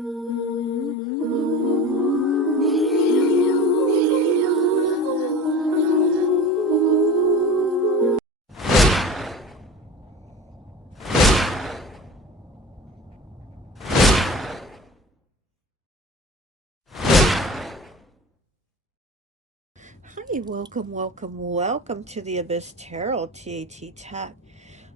Hi, welcome to the Abyss Tarot, T.A.T. Tat.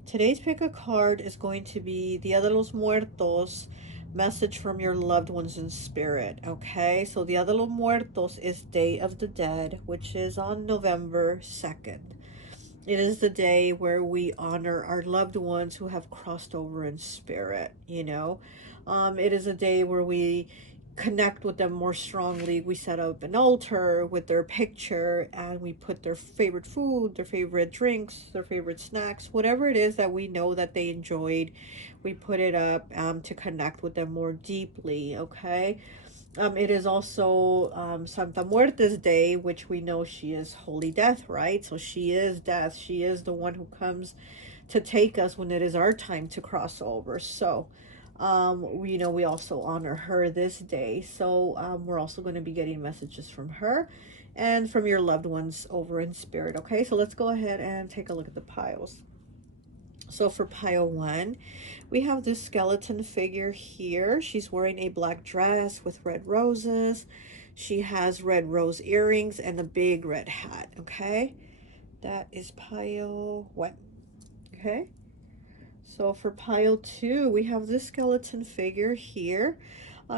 Today's pick a card is going to be Dia de los Muertos, message from your loved ones in spirit. Okay, so Dia de los Muertos is Day of the Dead, which is on November 2nd. It is the day where we honor our loved ones who have crossed over in spirit. It is a day where we connect with them more strongly. We set up an altar with their picture and we put their favorite food, their favorite drinks, their favorite snacks, whatever it is that we know that they enjoyed. We put it up to connect with them more deeply, okay? It is also Santa Muerte's Day, which we know she is Holy Death, right? So she is death. She is the one who comes to take us when it is our time to cross over. So, we also honor her this day. So, we're also going to be getting messages from her and from your loved ones over in spirit. Okay, so let's go ahead and take a look at the piles. So for pile one, we have this skeleton figure here. She's wearing a black dress with red roses. She has red rose earrings and a big red hat, okay? That is pile one, okay? So for pile two, we have this skeleton figure here.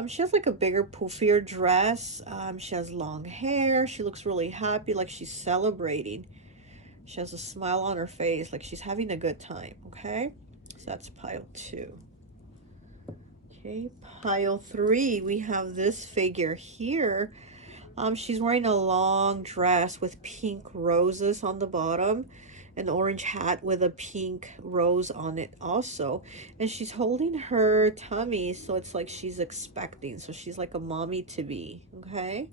She has like a bigger, poofier dress. She has long hair. She looks really happy, like she's celebrating. She has a smile on her face, like she's having a good time, okay? So that's pile two. Okay, pile three, we have this figure here. She's wearing a long dress with pink roses on the bottom, an orange hat with a pink rose on it also. And she's holding her tummy, so it's like she's expecting. So she's like a mommy to be, okay?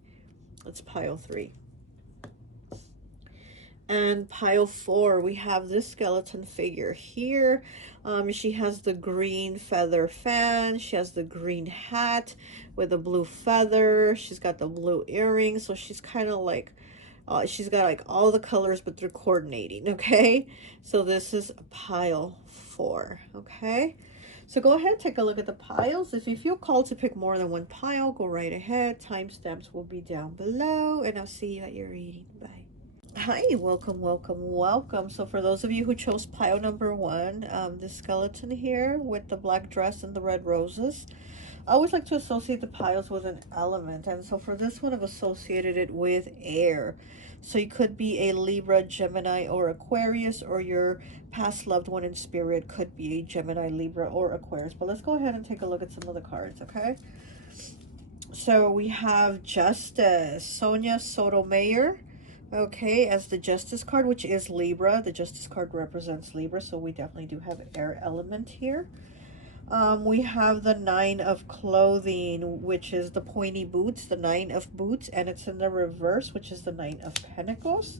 That's pile three. And pile four, we have this skeleton figure here. She has the green feather fan. She has the green hat with a blue feather. She's got the blue earrings. So she's kind of like, she's got like all the colors, but they're coordinating, okay? So this is pile four, okay? So go ahead, take a look at the piles. If you feel called to pick more than one pile, go right ahead. Timestamps will be down below, and I'll see you at your reading. Bye. Hi, welcome. So for those of you who chose pile number one, the skeleton here with the black dress and the red roses, I always like to associate the piles with an element. And so for this one, I've associated it with air. So you could be a Libra, Gemini, or Aquarius, or your past loved one in spirit could be a Gemini, Libra, or Aquarius. But let's go ahead and take a look at some of the cards, okay? So we have Justice, Sonia Sotomayor, okay, as the Justice card, which is Libra. The Justice card represents Libra, so we definitely do have air element here. We have the Nine of Clothing, which is the pointy boots, the Nine of Boots, and it's in the reverse, which is the Nine of Pentacles.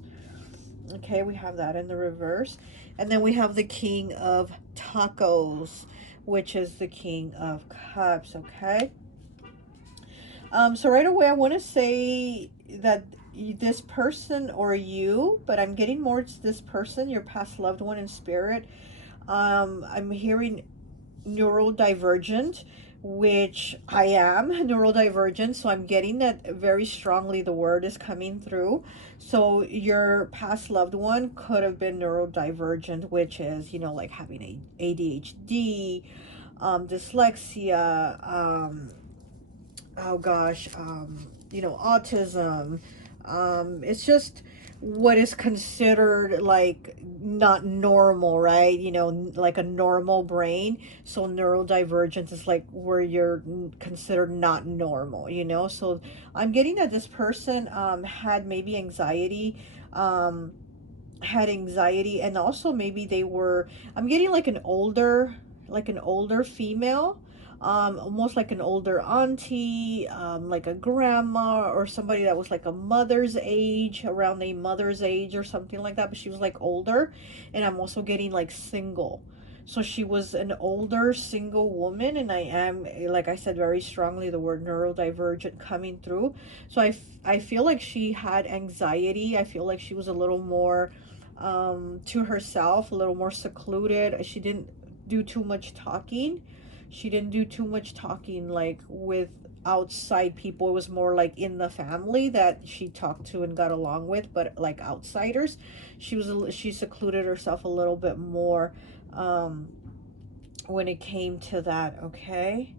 Okay, we have that in the reverse. And then we have the King of Tacos, which is the King of Cups, okay? So right away, I want to say that this person or you, but I'm getting more it's this person, your past loved one in spirit. I'm hearing neurodivergent, which I am neurodivergent, so I'm getting that very strongly. The word is coming through. So your past loved one could have been neurodivergent, which is, like having a ADHD, dyslexia, oh gosh, autism. It's just what is considered like not normal, right? Like a normal brain. So neurodivergence is like where you're considered not normal. So I'm getting that this person had maybe anxiety, and also maybe I'm getting like an older female, almost like an older auntie, like a grandma or somebody that was like around a mother's age or something like that, but she was like older. And I'm also getting like single. So she was an older single woman, and I am, like I said, very strongly the word neurodivergent coming through. So I feel like she had anxiety. I feel like she was a little more to herself, a little more secluded. She didn't do too much talking. She didn't do too much talking like with outside people. It was more like in the family that she talked to and got along with, but like outsiders, she secluded herself a little bit more um, when it came to that, okay?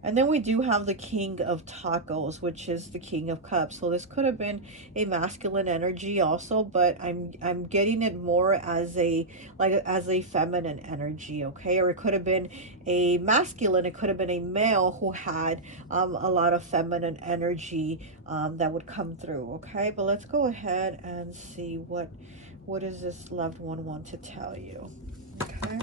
And then we do have the King of Tacos, which is the King of Cups. So this could have been a masculine energy also, but I'm getting it more as a like as a feminine energy, okay? Or it could have been a masculine. It could have been a male who had a lot of feminine energy that would come through, okay? But let's go ahead and see what does this loved one want to tell you, okay?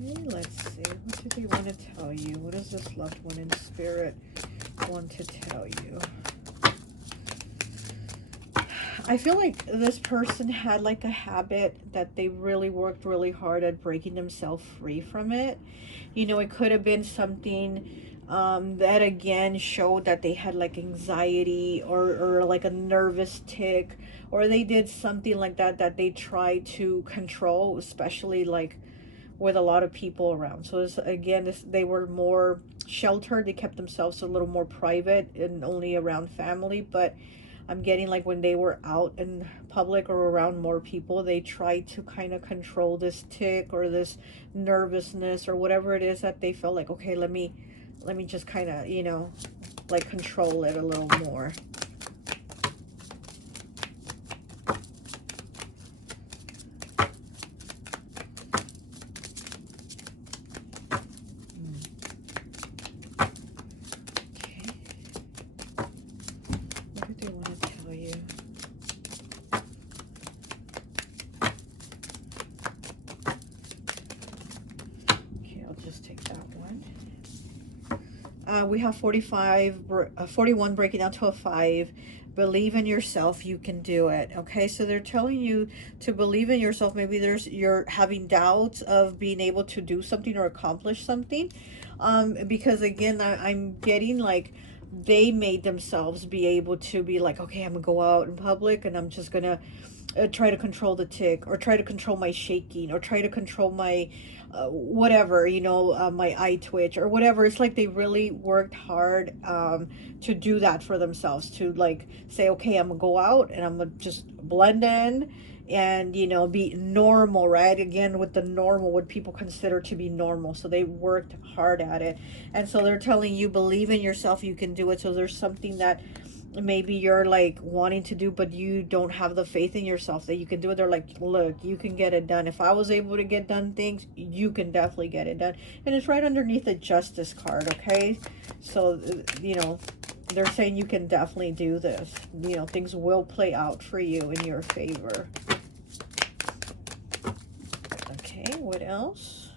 Okay, let's see. What do they want to tell you? What does this loved one in spirit want to tell you? I feel like this person had like a habit that they really worked really hard at breaking themselves free from it. You know, it could have been something that again showed that they had like anxiety or like a nervous tick, or they did something like that that they tried to control, especially like with a lot of people around. So this, again, they were more sheltered. They kept themselves a little more private and only around family. But I'm getting like when they were out in public or around more people, they tried to kind of control this tick or this nervousness or whatever it is that they felt like, okay, let me just kind of, you know, like control it a little more. What do they want to tell you? Okay, I'll just take that one. We have 41 breaking down to a 5. Believe in yourself, you can do it. Okay, so they're telling you to believe in yourself. Maybe you're having doubts of being able to do something or accomplish something. Because again, I'm getting like they made themselves be able to be like, okay, I'm gonna go out in public and I'm just gonna try to control the tick, or try to control my shaking, or try to control my whatever, you know, my eye twitch or whatever. It's like they really worked hard to do that for themselves, to like say, okay, I'm gonna go out and I'm gonna just blend in and, you know, be normal, right? Again, with the normal, what people consider to be normal. So they worked hard at it. And so they're telling you, believe in yourself, you can do it. So there's something that maybe you're like wanting to do, but you don't have the faith in yourself that you can do it. They're like, look, you can get it done. If I was able to get done things, you can definitely get it done. And it's right underneath the justice card, okay? So you know, they're saying you can definitely do this. You know, things will play out for you in your favor. Okay, what else?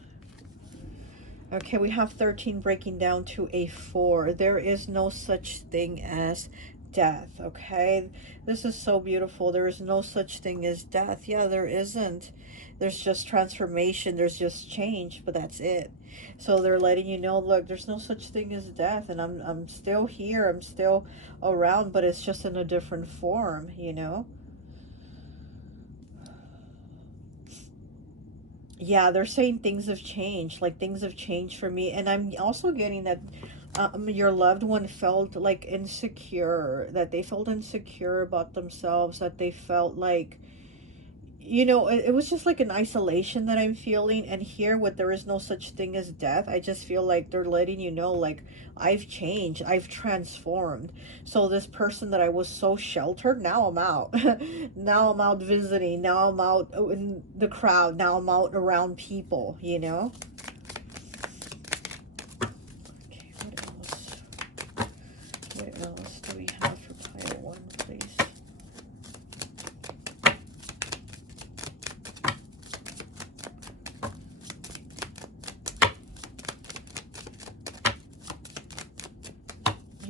Okay, we have 13 breaking down to a 4. There is no such thing as death, okay? This is so beautiful. There is no such thing as death. Yeah, there isn't. There's just transformation. There's just change, but that's it. So they're letting you know, look, there's no such thing as death, and I'm still here. I'm still around, but it's just in a different form, you know? Yeah, they're saying things have changed. Like things have changed for me, and I'm also getting that your loved one felt like insecure. That they felt insecure about themselves. That they felt like, you know, it was just like an isolation that I'm feeling. And here, with there is no such thing as death, I just feel like they're letting you know, like, I've changed, I've transformed. So this person that I was so sheltered, now I'm out. Now I'm out visiting. Now I'm out in the crowd. Now I'm out around people, you know?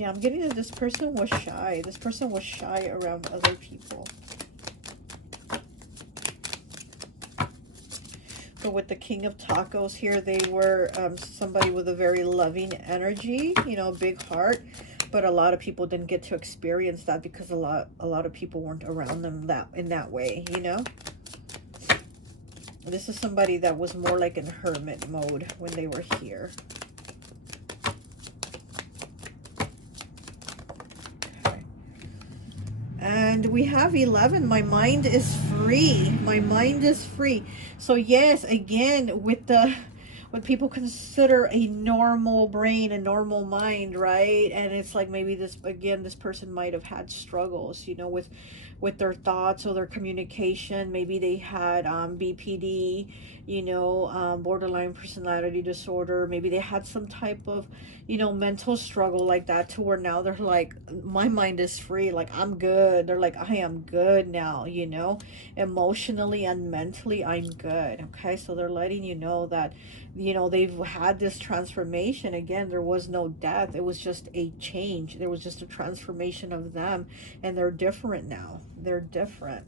Yeah, I'm getting that this person was shy. This person was shy around other people. But with the King of Tacos here, they were somebody with a very loving energy, you know, big heart. But a lot of people didn't get to experience that because a lot of people weren't around them in that way, you know. This is somebody that was more like in hermit mode when they were here. And we have 11. My mind is free. My mind is free. So yes, again, with the what people consider a normal brain, a normal mind, right? And it's like maybe this, again, this person might have had struggles, you know, with their thoughts or their communication. Maybe they had BPD, you know, borderline personality disorder. Maybe they had some type of, you know, mental struggle like that, to where now they're like, my mind is free, like I'm good. They're like, I am good now, you know, emotionally and mentally I'm good. Okay, so they're letting you know that, you know, they've had this transformation. Again, there was no death, it was just a change, there was just a transformation of them, and they're different now. They're different.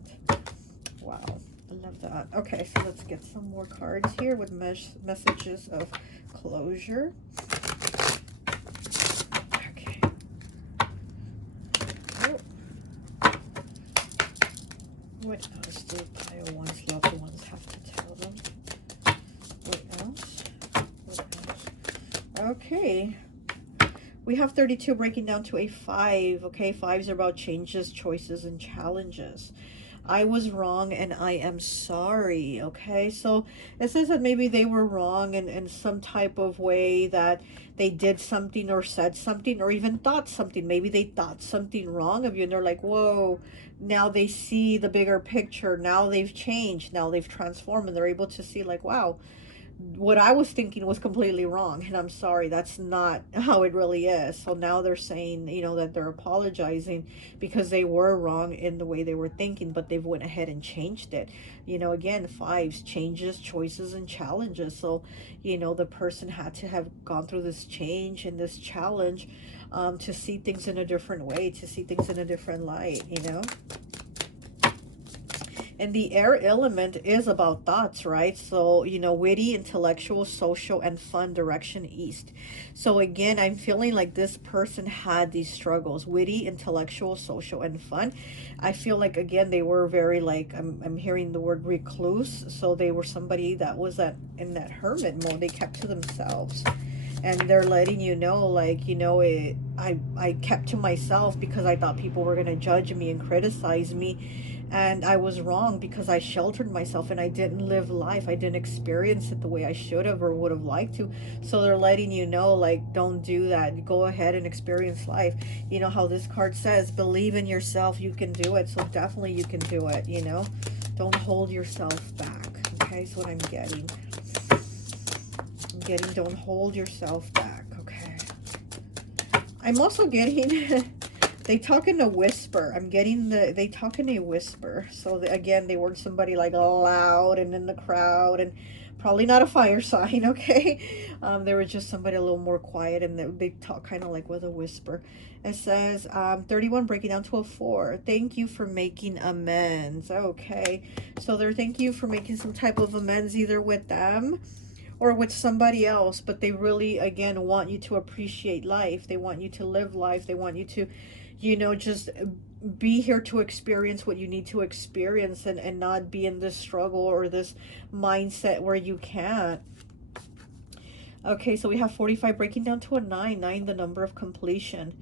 Wow, I love that. Okay, so let's get some more cards here with messages of closure. Okay. Oh. What else do Iowa's loved ones have to tell them? What else? What else? Okay. We have 32 breaking down to a 5. Okay, 5s are about changes, choices, and challenges. I was wrong and I am sorry. Okay, so it says that maybe they were wrong in some type of way, that they did something or said something or even thought something. Maybe they thought something wrong of you and they're like, whoa, now they see the bigger picture. Now they've changed. Now they've transformed, and they're able to see like, wow, what I was thinking was completely wrong, and I'm sorry, that's not how it really is. So now they're saying, you know, that they're apologizing because they were wrong in the way they were thinking, but they've went ahead and changed it. You know, again, 5s, changes, choices, and challenges. So, you know, the person had to have gone through this change and this challenge, to see things in a different way, to see things in a different light, you know. And the air element is about thoughts, right? So, you know, witty, intellectual, social, and fun, direction east. So again, I'm feeling like this person had these struggles: witty, intellectual, social, and fun. I feel like, again, they were very like, I'm hearing the word recluse. So they were somebody that was in that hermit mode. They kept to themselves. And they're letting you know, like, you know, I kept to myself because I thought people were going to judge me and criticize me, and I was wrong because I sheltered myself and I didn't live life. I didn't experience it the way I should have or would have liked to. So they're letting you know, like, don't do that. Go ahead and experience life. You know how this card says, believe in yourself, you can do it. So definitely you can do it, you know. Don't hold yourself back. Okay, is what I'm getting. Don't hold yourself back. Okay. I'm also getting they talk in a whisper. I'm getting they talk in a whisper. So again, they weren't somebody like loud and in the crowd, and probably not a fire sign. Okay, they were just somebody a little more quiet, and they talk kind of like with a whisper. It says 31 breaking down to a 4. Thank you for making amends. Okay, so they're thanking you for making some type of amends, either with them or with somebody else, but they really, again, want you to appreciate life. They want you to live life. They want you to, you know, just be here to experience what you need to experience, and not be in this struggle or this mindset where you can't. Okay, so we have 45 breaking down to a 9. 9, the number of completion.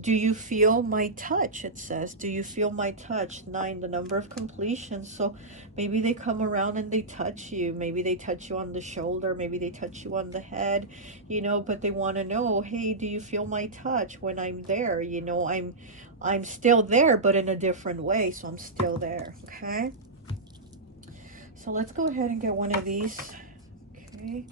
Do you feel my touch? It says, do you feel my touch? 9, the number of completion. So maybe they come around and they touch you. Maybe they touch you on the shoulder. Maybe they touch you on the head, you know, but they want to know, hey, do you feel my touch when I'm there? You know, I'm still there, but in a different way. So I'm still there. Okay. So let's go ahead and get one of these. Okay.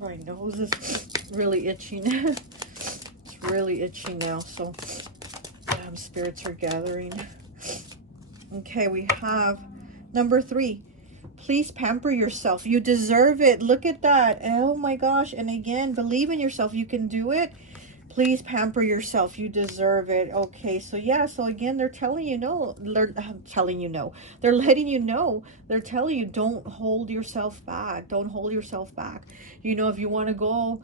My nose is really itching. It's really itchy now, so spirits are gathering. Okay, we have Number 3, please pamper yourself. You deserve it. Look at that. Oh my gosh. And again, believe in yourself. You can do it. Please pamper yourself. You deserve it. Okay, so yeah, so again, they're telling you no. They're telling you no. They're letting you know. They're telling you don't hold yourself back. Don't hold yourself back. You know, if you want to go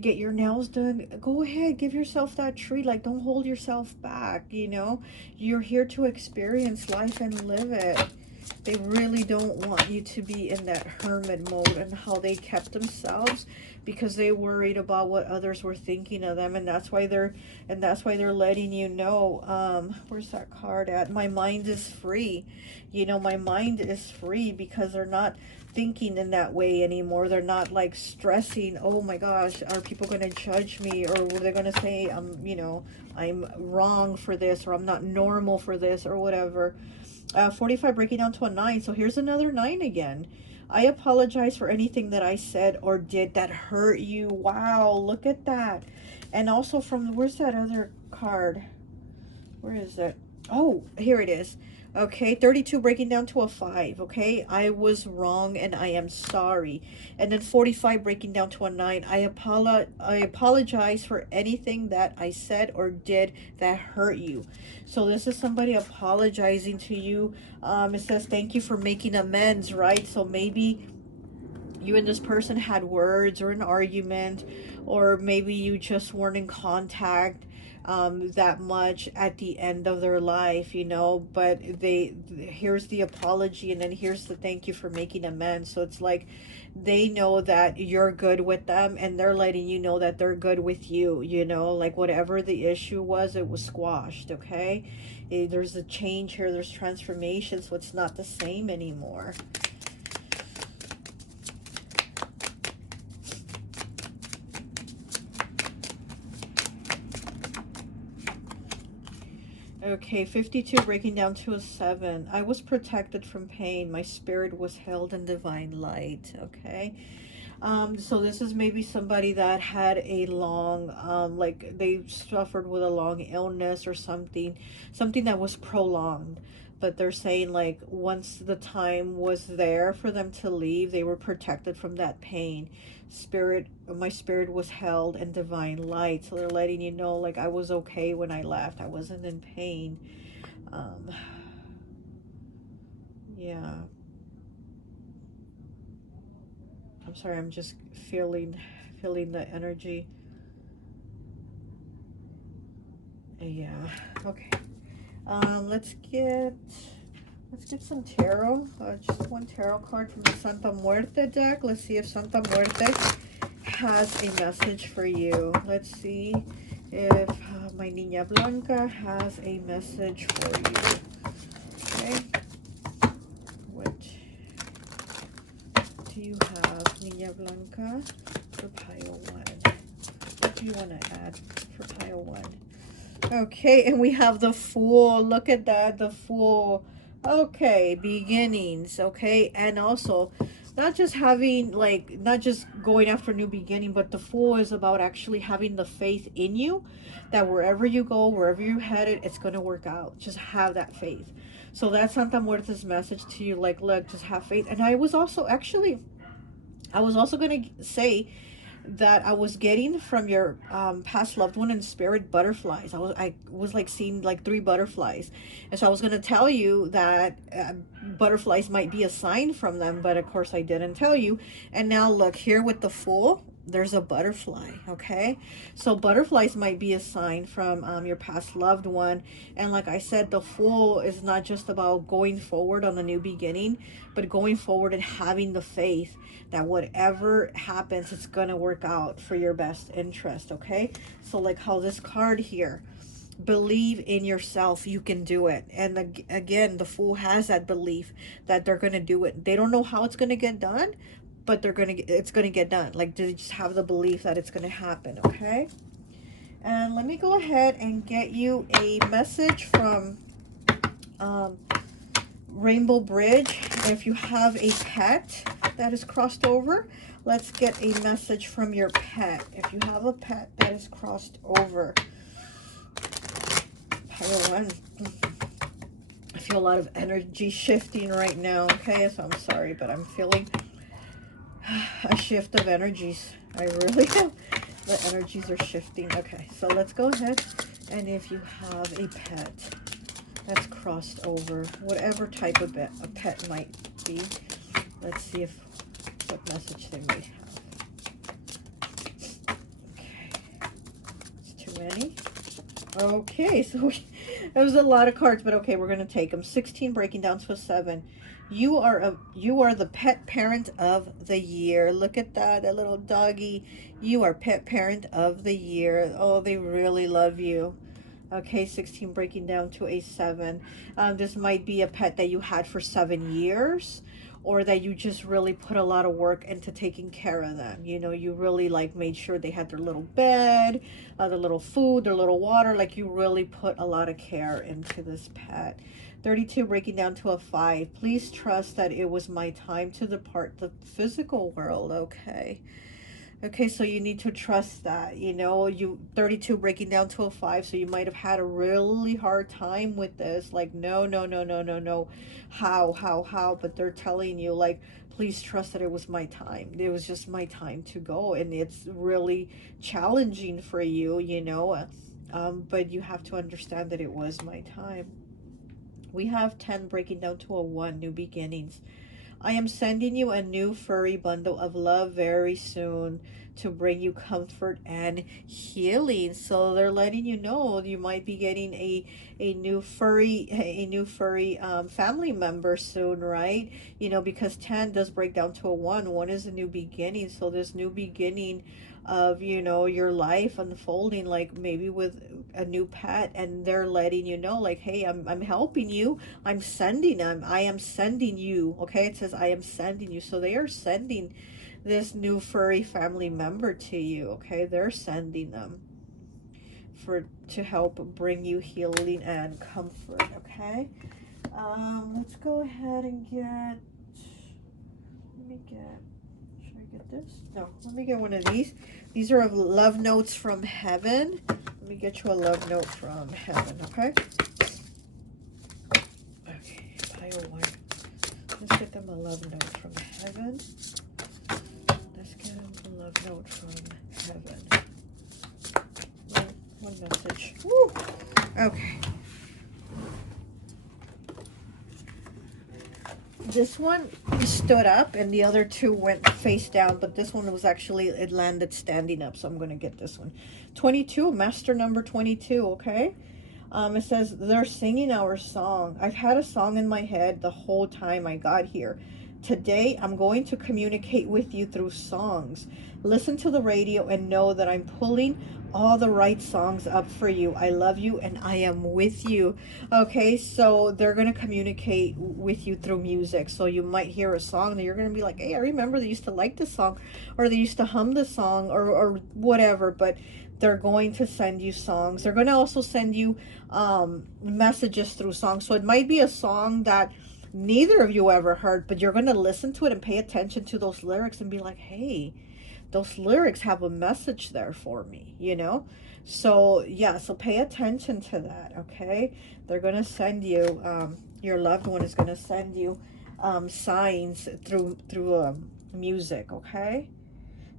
get your nails done, go ahead. Give yourself that treat. Like, don't hold yourself back, you know. You're here to experience life and live it. They really don't want you to be in that hermit mode and how they kept themselves because they worried about what others were thinking of them, and that's why they're letting you know. Where's that card at? My mind is free. You know, my mind is free because they're not thinking in that way anymore. They're not like stressing, oh my gosh, are people going to judge me, or are they going to say you know, I'm wrong for this, or I'm not normal for this, or whatever. 45 breaking down to a 9. So here's another 9 again. I apologize for anything that I said or did that hurt you. Wow, look at that. And also from, where's that other card? Where is it? Oh, here it is. Okay, 32 breaking down to a 5. Okay, I was wrong and I am sorry. And then 45 breaking down to a 9. I apologize for anything that I said or did that hurt you. So this is somebody apologizing to you. It says thank you for making amends, right? So maybe you and this person had words or an argument, or maybe you just weren't in contact that much at the end of their life, you know, but here's the apology, and then here's the thank you for making amends. So it's like they know that you're good with them, and they're letting you know that they're good with you, you know, like whatever the issue was, it was squashed. Okay, there's a change here, there's transformation, so it's not the same anymore. Okay, 52 breaking down to a 7. I was protected from pain. My spirit was held in divine light. Okay. So this is maybe somebody that had a long, like they suffered with a long illness or something, something that was prolonged. But they're saying like once the time was there for them to leave, they were protected from that pain. My spirit was held in divine light. So they're letting you know like I was okay when I left. I wasn't in pain. Um, yeah. I'm sorry, I'm just feeling the energy. Yeah. Okay. Let's get some tarot. Just one tarot card from the Santa Muerte deck. Let's see if Santa Muerte has a message for you. Let's see if my Niña Blanca has a message for you. Okay. What do you have, Niña Blanca, for pile 1? What do you want to add for pile 1? Okay, and we have the Fool. Look at that, the Fool. Okay, beginnings. Okay, and also not just having like not just going after a new beginning, but the Fool is about actually having the faith in you that wherever you go, wherever you're headed, it's going to work out. Just have that faith. So that's Santa Muerte's message to you. Like, look, just have faith. And I was also going to say that I was getting from your past loved one in spirit, butterflies. I was like seeing like 3 butterflies, and so I was going to tell you that butterflies might be a sign from them, but of course I didn't tell you. And now look here with the Fool, there's a butterfly. Okay, so butterflies might be a sign from your past loved one. And like I said, the Fool is not just about going forward on the new beginning, but going forward and having the faith that whatever happens, it's gonna work out for your best interest. Okay, so like how this card here, believe in yourself, you can do it. And again, the Fool has that belief that they're gonna do it. They don't know how it's gonna get done, but it's gonna get done. Like, they just have the belief that it's gonna happen. Okay, and let me go ahead and get you a message from Rainbow Bridge. If you have a pet that is crossed over, let's get a message from your pet. If you have a pet that is crossed over, pile 1. feel a lot of energy shifting right now, okay? So I'm sorry, but I'm feeling a shift of energies. I really am. The energies are shifting. Okay, so let's go ahead. And if you have a pet that's crossed over, whatever type of a pet might be, let's see if what message they might have. Okay, it's too many. Okay, so there was a lot of cards, but okay, we're gonna take them. 16 breaking down to a 7. You are the pet parent of the year. Look at that, that little doggy. You are pet parent of the year. Oh, they really love you. Okay, 16 breaking down to a 7. This might be a pet that you had for 7 years, or that you just really put a lot of work into taking care of them. You know, you really like made sure they had their little bed, their little food, their little water. Like you really put a lot of care into this pet. 32 breaking down to a 5. Please trust that it was my time to depart the physical world. Okay. Okay, so you need to trust that, you know, 32 breaking down to a 5, so you might have had a really hard time with this, like, no, no, no, no, no, no, how, but they're telling you, like, please trust that it was my time. It was just my time to go, and it's really challenging for you, you know, but you have to understand that it was my time. We have 10 breaking down to a 1, new beginnings. I am sending you a new furry bundle of love very soon to bring you comfort and healing. So they're letting you know you might be getting a new furry family member soon, right? You know, because 10 does break down to a 1. 1 is a new beginning. So this new beginning of, you know, your life unfolding, like maybe with a new pet, and they're letting you know, like, hey, I'm helping you. I'm sending them. I am sending you. Okay, it says I am sending you. So they are sending this new furry family member to you. Okay, they're sending them to help bring you healing and comfort. Okay, let's go ahead and get. Let me get. Should I get this? No, let me get one of these. These are love notes from heaven. Let me get you a love note from heaven. Okay. Okay, pile 1. Let's get them a love note from heaven. Let's get them a love note from heaven. One message. Woo! Okay. This one stood up and the other 2 went face down, but this one was actually, it landed standing up, so I'm going to get this one. 22, master number 22, okay? It says, they're singing our song. I've had a song in my head the whole time I got here. Today, I'm going to communicate with you through songs. Listen to the radio and know that I'm pulling all the right songs up for you. I love you and I am with you. Okay, so they're going to communicate with you through music. So you might hear a song that you're going to be like, hey, I remember they used to like this song, or they used to hum the song, or whatever, but they're going to send you songs. They're going to also send you messages through songs. So it might be a song that neither of you ever heard, but you're going to listen to it and pay attention to those lyrics and be like, hey, those lyrics have a message there for me, you know? So yeah, so pay attention to that. Okay, they're going to send you your loved one is going to send you signs through music. Okay,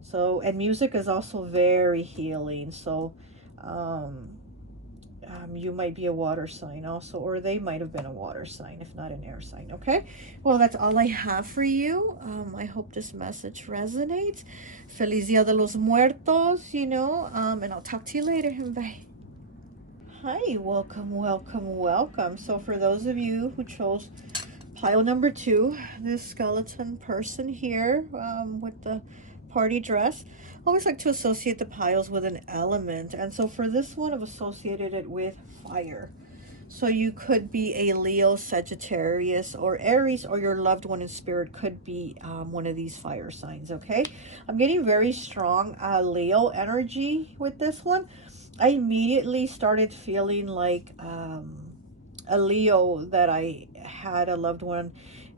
so, and music is also very healing. So you might be a water sign also, or they might have been a water sign, if not an air sign. Okay, well, that's all I have for you. I hope this message resonates. Feliz Dia de los Muertos, you know, and I'll talk to you later. Bye. Hi, welcome, welcome, welcome. So for those of you who chose pile number 2, this skeleton person here with the party dress. I always like to associate the piles with an element. And so for this one, I've associated it with fire. So you could be a Leo, Sagittarius, or Aries, or your loved one in spirit could be one of these fire signs, okay? I'm getting very strong Leo energy with this one. I immediately started feeling like a Leo that I had a loved one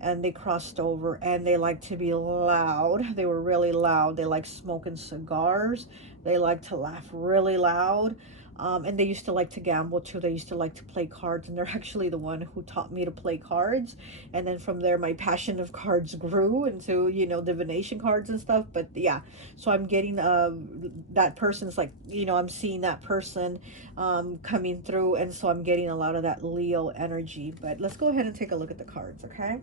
and they crossed over, and they like to be loud. They were really loud. They like smoking cigars. They like to laugh really loud. And they used to like to gamble too. They used to like to play cards, and they're actually the one who taught me to play cards. And then from there, my passion of cards grew into, you know, divination cards and stuff. But yeah, so I'm getting that person's like, you know, I'm seeing that person coming through, and so I'm getting a lot of that Leo energy. But let's go ahead and take a look at the cards, okay?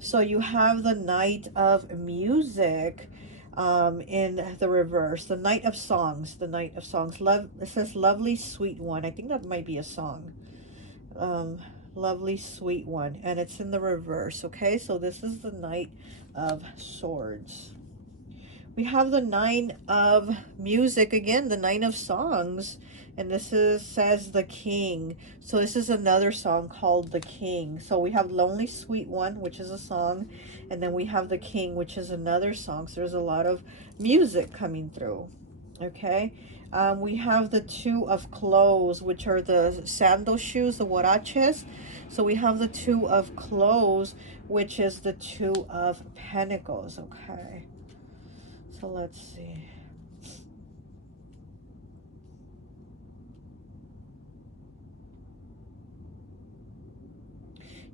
So you have the Knight of Music in the reverse. The Knight of Songs. The Knight of Songs. Love. It says lovely sweet one. I think that might be a song. Um, lovely sweet one, and it's in the reverse. Okay, so this is the Knight of Swords. We have the Nine of Music again, the Nine of Songs, and this is says the King. So this is another song called the King. So we have Lonely Sweet One, which is a song, and then we have the King, which is another song. So there's a lot of music coming through. Okay. We have the Two of Clothes, which are the sandal shoes, the huaraches. So we have the Two of Clothes, which is the Two of Pentacles. Okay. So let's see.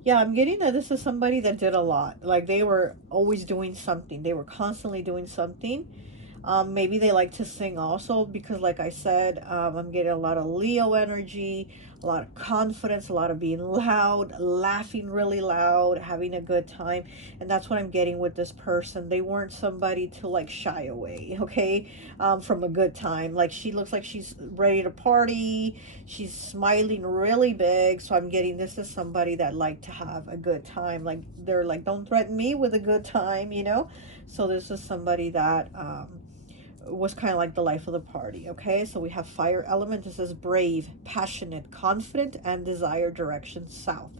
Yeah, I'm getting that this is somebody that did a lot. Like they were always doing something. They were constantly doing something. Maybe they like to sing also because, like I said, I'm getting a lot of Leo energy, a lot of confidence, a lot of being loud, laughing really loud, having a good time. And that's what I'm getting with this person. They weren't somebody to like shy away, okay, from a good time. Like she looks like she's ready to party. She's smiling really big. So I'm getting this is somebody that like to have a good time. Like they're like, don't threaten me with a good time, you know? So this is somebody that, was kind of like the life of the party. Okay, so we have fire element. This is brave, passionate, confident, and desire direction south.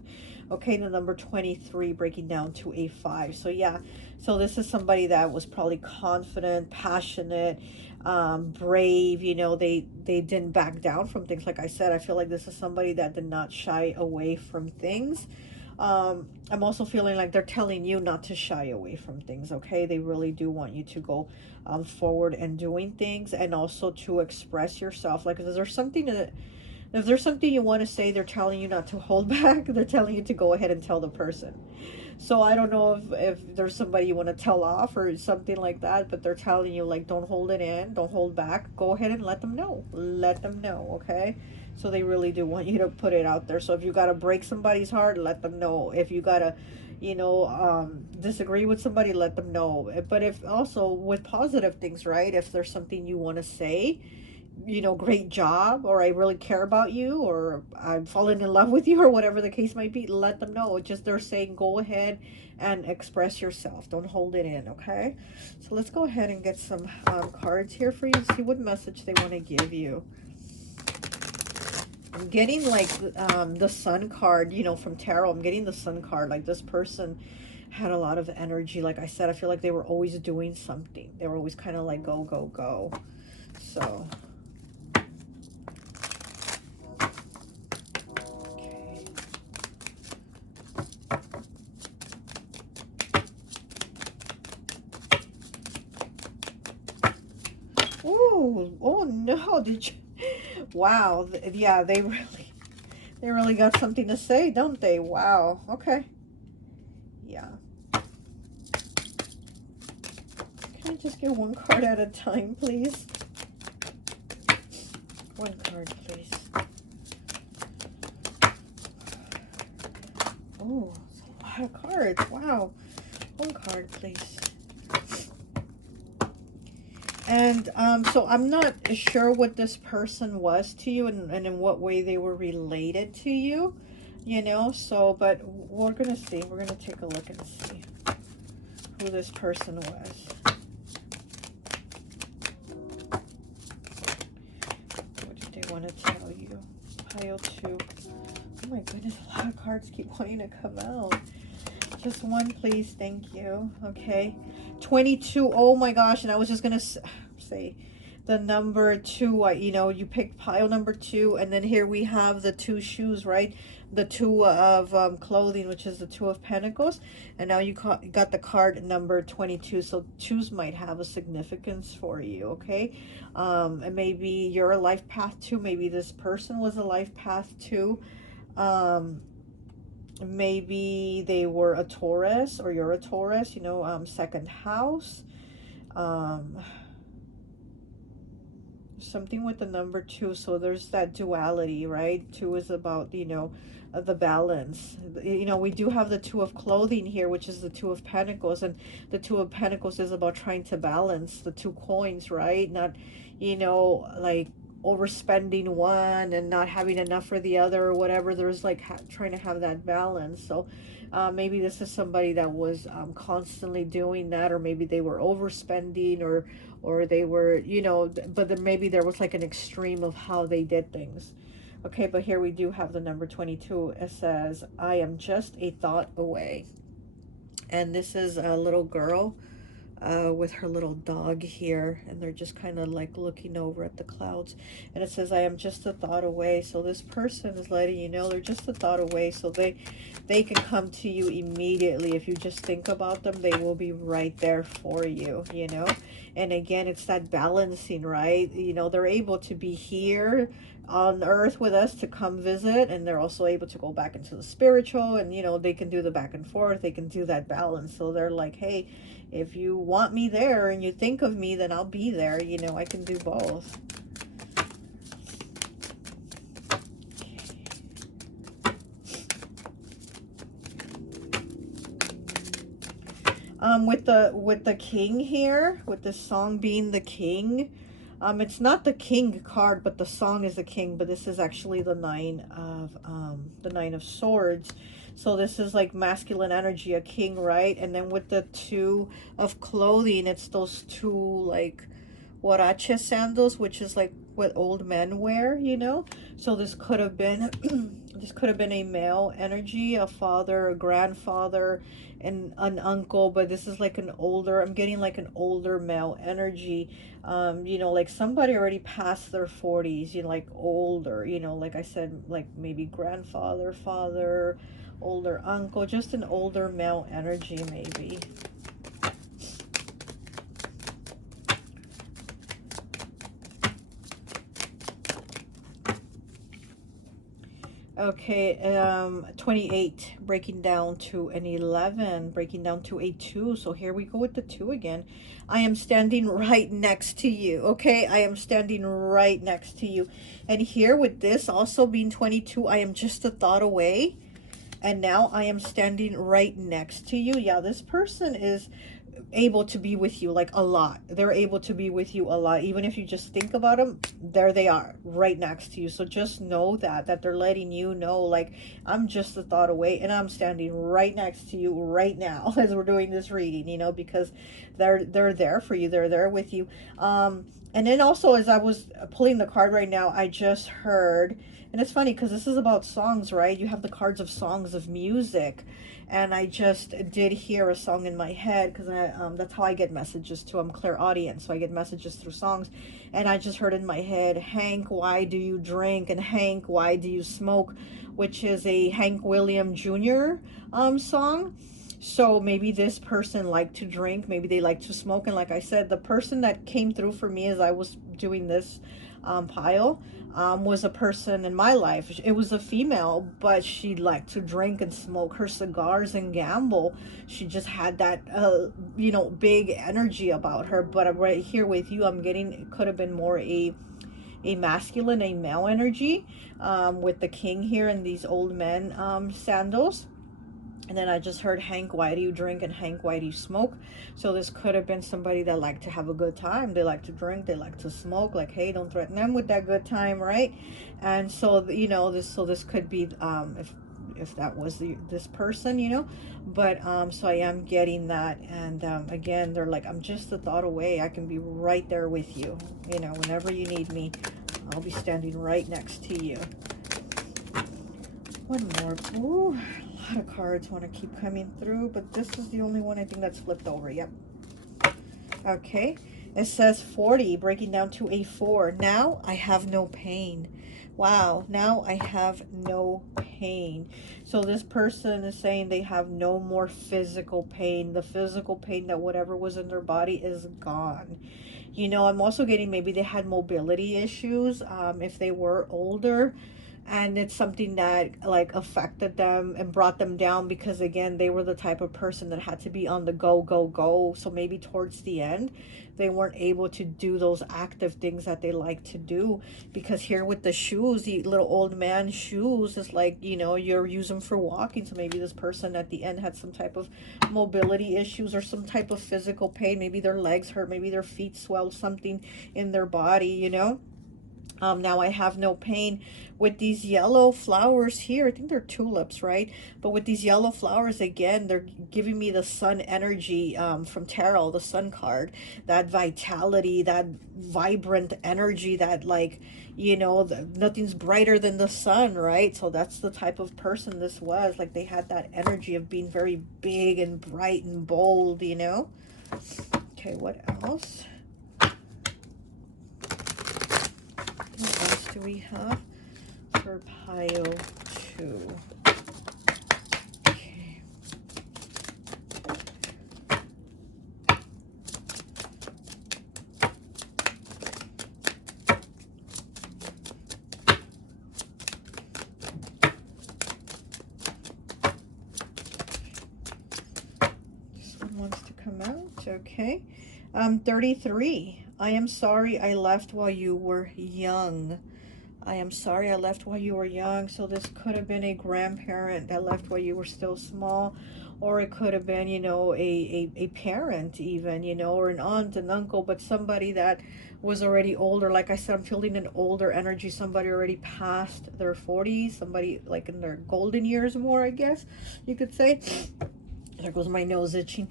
Okay, the number 23 breaking down to a 5. So yeah, so this is somebody that was probably confident, passionate, brave. You know, they didn't back down from things. Like I said, I feel like this is somebody that did not shy away from things. I'm also feeling like they're telling you not to shy away from things. Okay, they really do want you to go forward and doing things, and also to express yourself. Like if there's something you want to say, they're telling you not to hold back. They're telling you to go ahead and tell the person. So I don't know if there's somebody you want to tell off or something like that, but they're telling you like don't hold it in, don't hold back. Go ahead and let them know. Let them know, okay? So they really do want you to put it out there. So if you got to break somebody's heart, let them know. If you got to, you know, disagree with somebody, let them know. But if also with positive things, right? If there's something you want to say, you know, great job, or I really care about you, or I'm falling in love with you, or whatever the case might be, let them know. It's just they're saying go ahead and express yourself. Don't hold it in, okay? So let's go ahead and get some cards here for you to see what message they want to give you. I'm getting like the Sun card, you know, from tarot. I'm getting the Sun card. Like this person had a lot of energy. Like I said, I feel like they were always doing something. They were always kind of like go, go, go. So oh no, did you? Wow, yeah, they really got something to say, don't they? Wow, okay, yeah. Can I just get one card at a time, please? One card, please. Oh, it's a lot of cards. Wow, one card, please. And so I'm not sure what this person was to you, and in what way they were related to you, you know, so, but we're going to see. We're going to take a look and see who this person was. What did they want to tell you? Pile 2. Oh my goodness, a lot of cards keep wanting to come out. Just one, please. Thank you. Okay. 22. Oh my gosh, and I was just going to say the number two, you know, you picked pile number two, and then here we have the two shoes, right? The two of clothing, which is the two of pentacles, and now you got the card number 22. So twos might have a significance for you, okay? And maybe you're a life path two, maybe this person was a life path two. Maybe they were a Taurus, or you're a Taurus, you know, second house. um Something with the number two, so there's that duality, right? Two is about, you know, the balance. You know, we do have the two of clothing here, which is the two of pentacles, and the two of pentacles is about trying to balance the two coins, right? Not, you know, like overspending one and not having enough for the other, or whatever. There's like trying to have that balance. So maybe this is somebody that was constantly doing that, or maybe they were overspending, or they were, you know, but then maybe there was like an extreme of how they did things. Okay, but here we do have the number 22. It says, I am just a thought away. And this is a little girl with her little dog here, and they're just kind of like looking over at the clouds, and it says, I am just a thought away. So this person is letting you know they're just a thought away, so they can come to you immediately. If you just think about them, they will be right there for you, you know. And again, it's that balancing, right? You know, they're able to be here on earth with us to come visit, and they're also able to go back into the spiritual, and you know, they can do the back and forth, they can do that balance. So they're like, hey, if you want me there and you think of me, then I'll be there. You know, I can do both. With the king here, with the song being the king, it's not the king card, but the song is the king. But this is actually the nine of swords. So this is like masculine energy, a king, right? And then with the two of clothing, it's those two like huarache sandals, which is like what old men wear, you know. So this could have been this could have been a male energy, a father, a grandfather, and an uncle. But this is like an older, I'm getting like an older male energy. You know, like somebody already past their 40s, you know, like older, you know, like I said, like maybe grandfather, father, older uncle, just an older male energy maybe. Okay, 28 breaking down to an 11, breaking down to a 2. So here we go with the 2 again. I am standing right next to you. Okay, I am standing right next to you. And here with this also being 22, I am just a thought away. And now I am standing right next to you. Yeah, this person is able to be with you like a lot. They're able to be with you a lot. Even if you just think about them, there they are right next to you. So just know that they're letting you know, like, I'm just a thought away and I'm standing right next to you right now as we're doing this reading, you know, because they're there for you. They're there with you. And then also, as I was pulling the card right now, I just heard, and it's funny because this is about songs, right? You have the cards of songs of music, and I just did hear a song in my head because I that's how I get messages too. I'm clairaudient, so I get messages through songs, and I just heard in my head, Hank, why do you drink? And Hank, why do you smoke? Which is a Hank William Jr. Song. So maybe this person liked to drink, maybe they like to smoke, and like I said, the person that came through for me as I was doing this pile was a person in my life. It was a female, but she liked to drink and smoke her cigars and gamble. She just had that, you know, big energy about her. But right here with you, I'm getting, it could have been more a masculine, a male energy, with the king here and these old men sandals. And then I just heard, Hank, why do you drink? And Hank, why do you smoke? So this could have been somebody that liked to have a good time. They like to drink, they like to smoke. Like, hey, don't threaten them with that good time, right? And so, you know, this could be, if that was this person, you know. But so I am getting that. And again, they're like, I'm just a thought away. I can be right there with you. You know, whenever you need me, I'll be standing right next to you. One more. Ooh, a lot of cards want to keep coming through, but this is the only one I think that's flipped over. Yep. Okay. It says 40, breaking down to a 4. Now I have no pain. Wow, now I have no pain. So this person is saying they have no more physical pain. The physical pain that whatever was in their body is gone. You know, I'm also getting maybe they had mobility issues if they were older, and it's something that like affected them and brought them down because again they were the type of person that had to be on the go go go, so maybe towards the end they weren't able to do those active things that they like to do, because here with the shoes, the little old man shoes, is like, you know, you're using for walking, so maybe this person at the end had some type of mobility issues or some type of physical pain. Maybe their legs hurt, maybe their feet swell, something in their body, you know. Now I have no pain with these yellow flowers here. I think they're tulips, right? But with these yellow flowers, again, they're giving me the sun energy from tarot, the sun card, that vitality, that vibrant energy, that like, you know, nothing's brighter than the sun, right? So that's the type of person this was. Like they had that energy of being very big and bright and bold, you know? Okay, what else? What else do we have for pile 2? Okay. This one wants to come out. Okay. 33. I am sorry I left while you were young. I am sorry I left while you were young. So this could have been a grandparent that left while you were still small, or it could have been, you know, a parent even, you know, or an aunt, an uncle, but somebody that was already older. Like I said, I'm feeling an older energy, somebody already past their 40s, somebody like in their golden years more, I guess you could say. There goes my nose itching.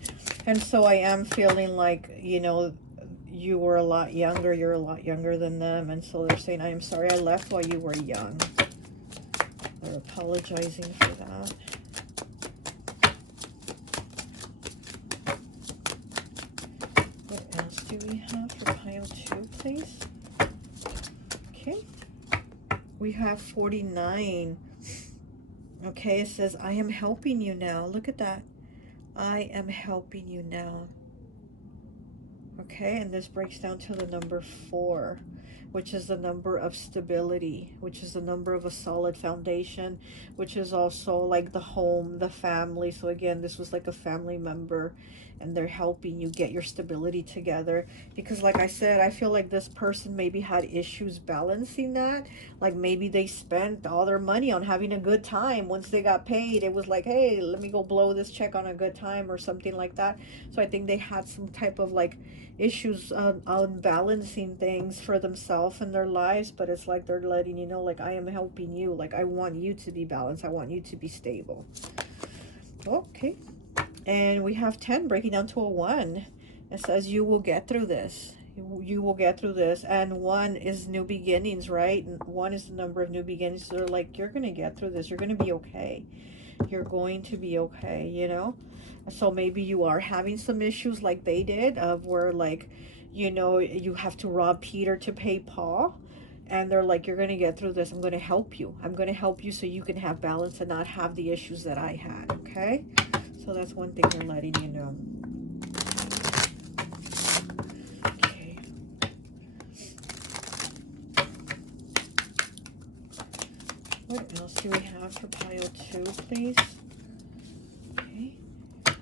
And so I am feeling like, you know, you were a lot younger, you're a lot younger than them, and so they're saying, I am sorry I left while you were young. They're apologizing for that. What else do we have for pile 2, please? Okay. We have 49. Okay, it says, I am helping you now. Look at that. I am helping you now. Okay, and this breaks down to the number 4, which is the number of stability, which is the number of a solid foundation, which is also like the home, the family. So again, this was like a family member, and they're helping you get your stability together. Because like I said, I feel like this person maybe had issues balancing that. Like maybe they spent all their money on having a good time. Once they got paid, it was like, hey, let me go blow this check on a good time or something like that. So I think they had some type of like issues on balancing things for themselves and their lives, but it's like they're letting you know, like, I am helping you, like I want you to be balanced, I want you to be stable. Okay, and we have 10 breaking down to a 1. It says you will get through this, you will get through this. And 1 is new beginnings, right? And 1 is the number of new beginnings. So they're like, you're gonna get through this, you're gonna be okay, you're going to be okay, you know. So maybe you are having some issues like they did, of where like, you know, you have to rob Peter to pay Paul, and they're like, you're going to get through this, I'm going to help you, I'm going to help you so you can have balance and not have the issues that I had. Okay, so that's one thing they're letting you know. Okay, what else do we have for pile 2, please? Okay,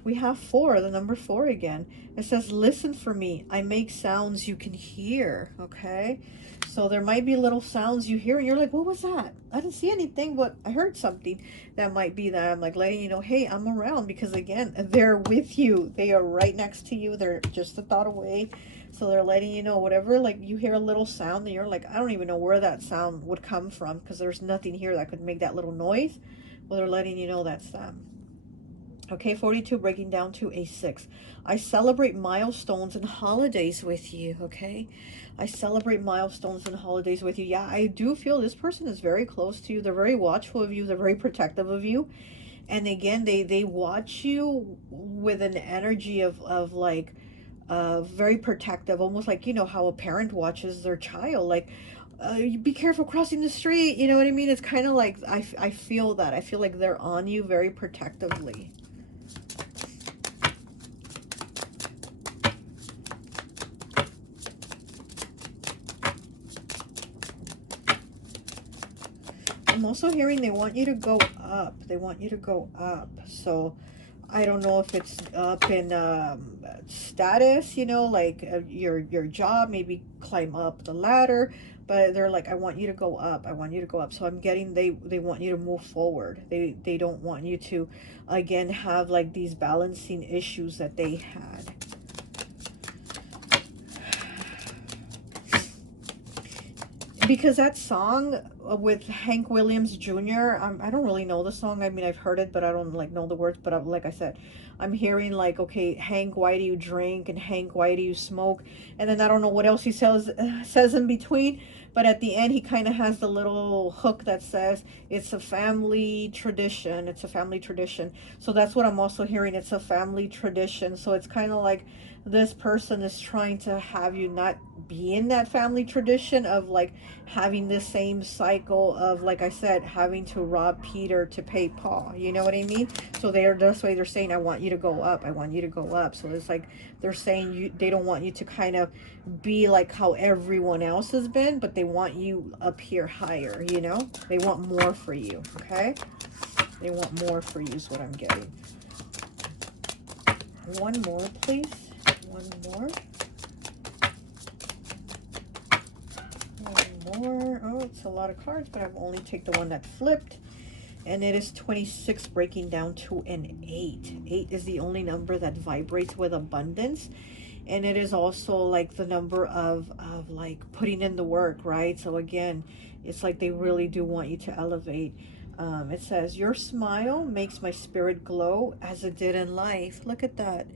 we have 4, the number 4 again. It says, listen for me, I make sounds you can hear. Okay, so there might be little sounds you hear and you're like, what was that? I didn't see anything, but I heard something. That might be that I'm like letting you know, hey, I'm around, because again, they're with you, they are right next to you, they're just a thought away. So they're letting you know, whatever, like you hear a little sound and you're like, I don't even know where that sound would come from, because there's nothing here that could make that little noise. Well, they're letting you know that's them. Okay, 42, breaking down to a 6. I celebrate milestones and holidays with you, okay? I celebrate milestones and holidays with you. Yeah, I do feel this person is very close to you. They're very watchful of you. They're very protective of you. And again, they watch you with an energy of like, very protective, almost like, you know, how a parent watches their child, like, you be careful crossing the street, you know what I mean? It's kind of like, I feel that. I feel like they're on you very protectively. I'm also hearing they want you to go up. They want you to go up. So I don't know if it's up in status, you know, like your job, maybe climb up the ladder. But they're like, I want you to go up. I want you to go up. So I'm getting they want you to move forward. They don't want you to, again, have like these balancing issues that they had. Because that song with Hank Williams Jr., I don't really know the song. I mean, I've heard it, but I don't like know the words. But like I said, I'm hearing like, okay, Hank, why do you drink? And Hank, why do you smoke? And then I don't know what else he says in between. But at the end, he kind of has the little hook that says, it's a family tradition. It's a family tradition. So that's what I'm also hearing. It's a family tradition. So it's kind of like this person is trying to have you not be in that family tradition of like having the same cycle of, like I said, having to rob Peter to pay Paul. You know what I mean? So that's why they're saying, I want you to go up. I want you to go up. So it's like they're saying they don't want you to kind of be like how everyone else has been, but they want you up here higher, you know? They want more for you, okay? They want more for you is what I'm getting. One more, please. One more. One more. Oh, it's a lot of cards, but I've only take the one that flipped. And it is 26, breaking down to an 8. 8 is the only number that vibrates with abundance. And it is also like the number of like putting in the work, right? So again, it's like they really do want you to elevate. It says, your smile makes my spirit glow as it did in life. Look at that.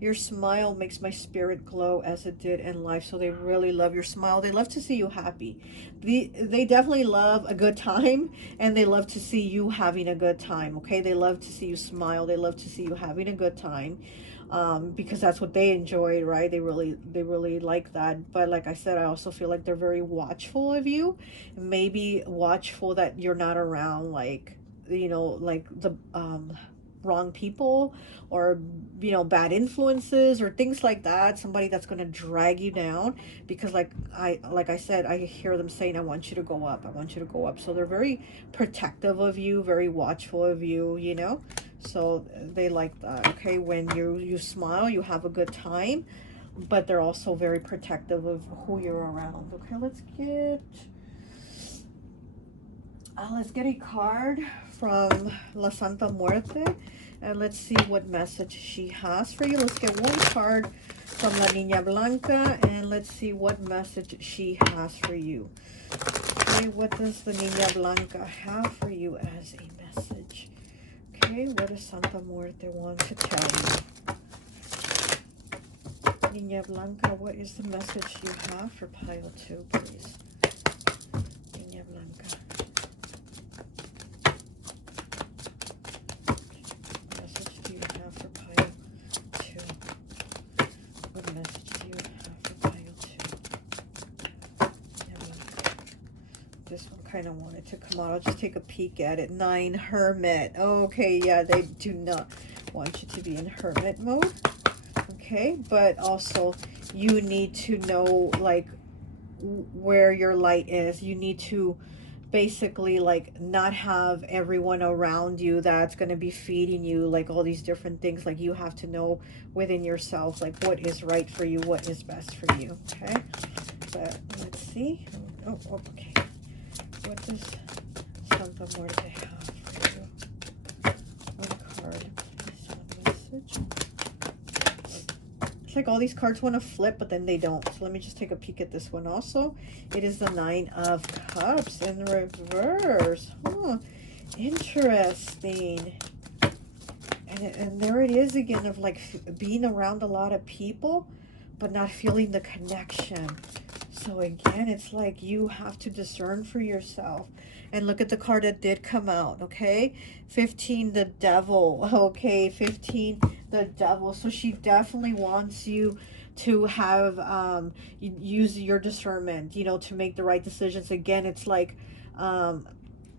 Your smile makes my spirit glow as it did in life. So they really love your smile. They love to see you happy. They definitely love a good time, and they love to see you having a good time, okay? They love to see you smile. They love to see you having a good time, because that's what they enjoy, right? They really like that. But like I said, I also feel like they're very watchful of you. Maybe watchful that you're not around, like, you know, like the wrong people, or, you know, bad influences or things like that, somebody that's going to drag you down. Because like I said, I hear them saying, I want you to go up. I want you to go up. So they're very protective of you, very watchful of you, you know. So they like that, okay? When you smile, you have a good time, but they're also very protective of who you're around. Okay, let's get a card from La Santa Muerte, and let's see what message she has for you. Let's get one card from La Niña Blanca, and let's see what message she has for you. Okay, what does the Niña Blanca have for you as a message? Okay, what does Santa Muerte want to tell you? Niña Blanca, what is the message you have for pile 2, please? Niña Blanca. This one kind of wanted to come out. I'll just take a peek at it. 9, Hermit. Okay, yeah, they do not want you to be in hermit mode. Okay, but also you need to know like where your light is. You need to basically like not have everyone around you that's going to be feeding you like all these different things. Like you have to know within yourself like what is right for you, what is best for you. Okay, but let's see. Oh, okay. What does Santa Muerte have for you? One card, please, one message. It's like all these cards want to flip, but then they don't. So let me just take a peek at this one also. It is the 9 of Cups in reverse. Huh, interesting. And there it is again of like being around a lot of people, but not feeling the connection. So again, it's like you have to discern for yourself. And look at the card that did come out, okay? 15, the Devil. Okay, 15, the Devil. So she definitely wants you to have use your discernment, to make the right decisions. Again, it's like um,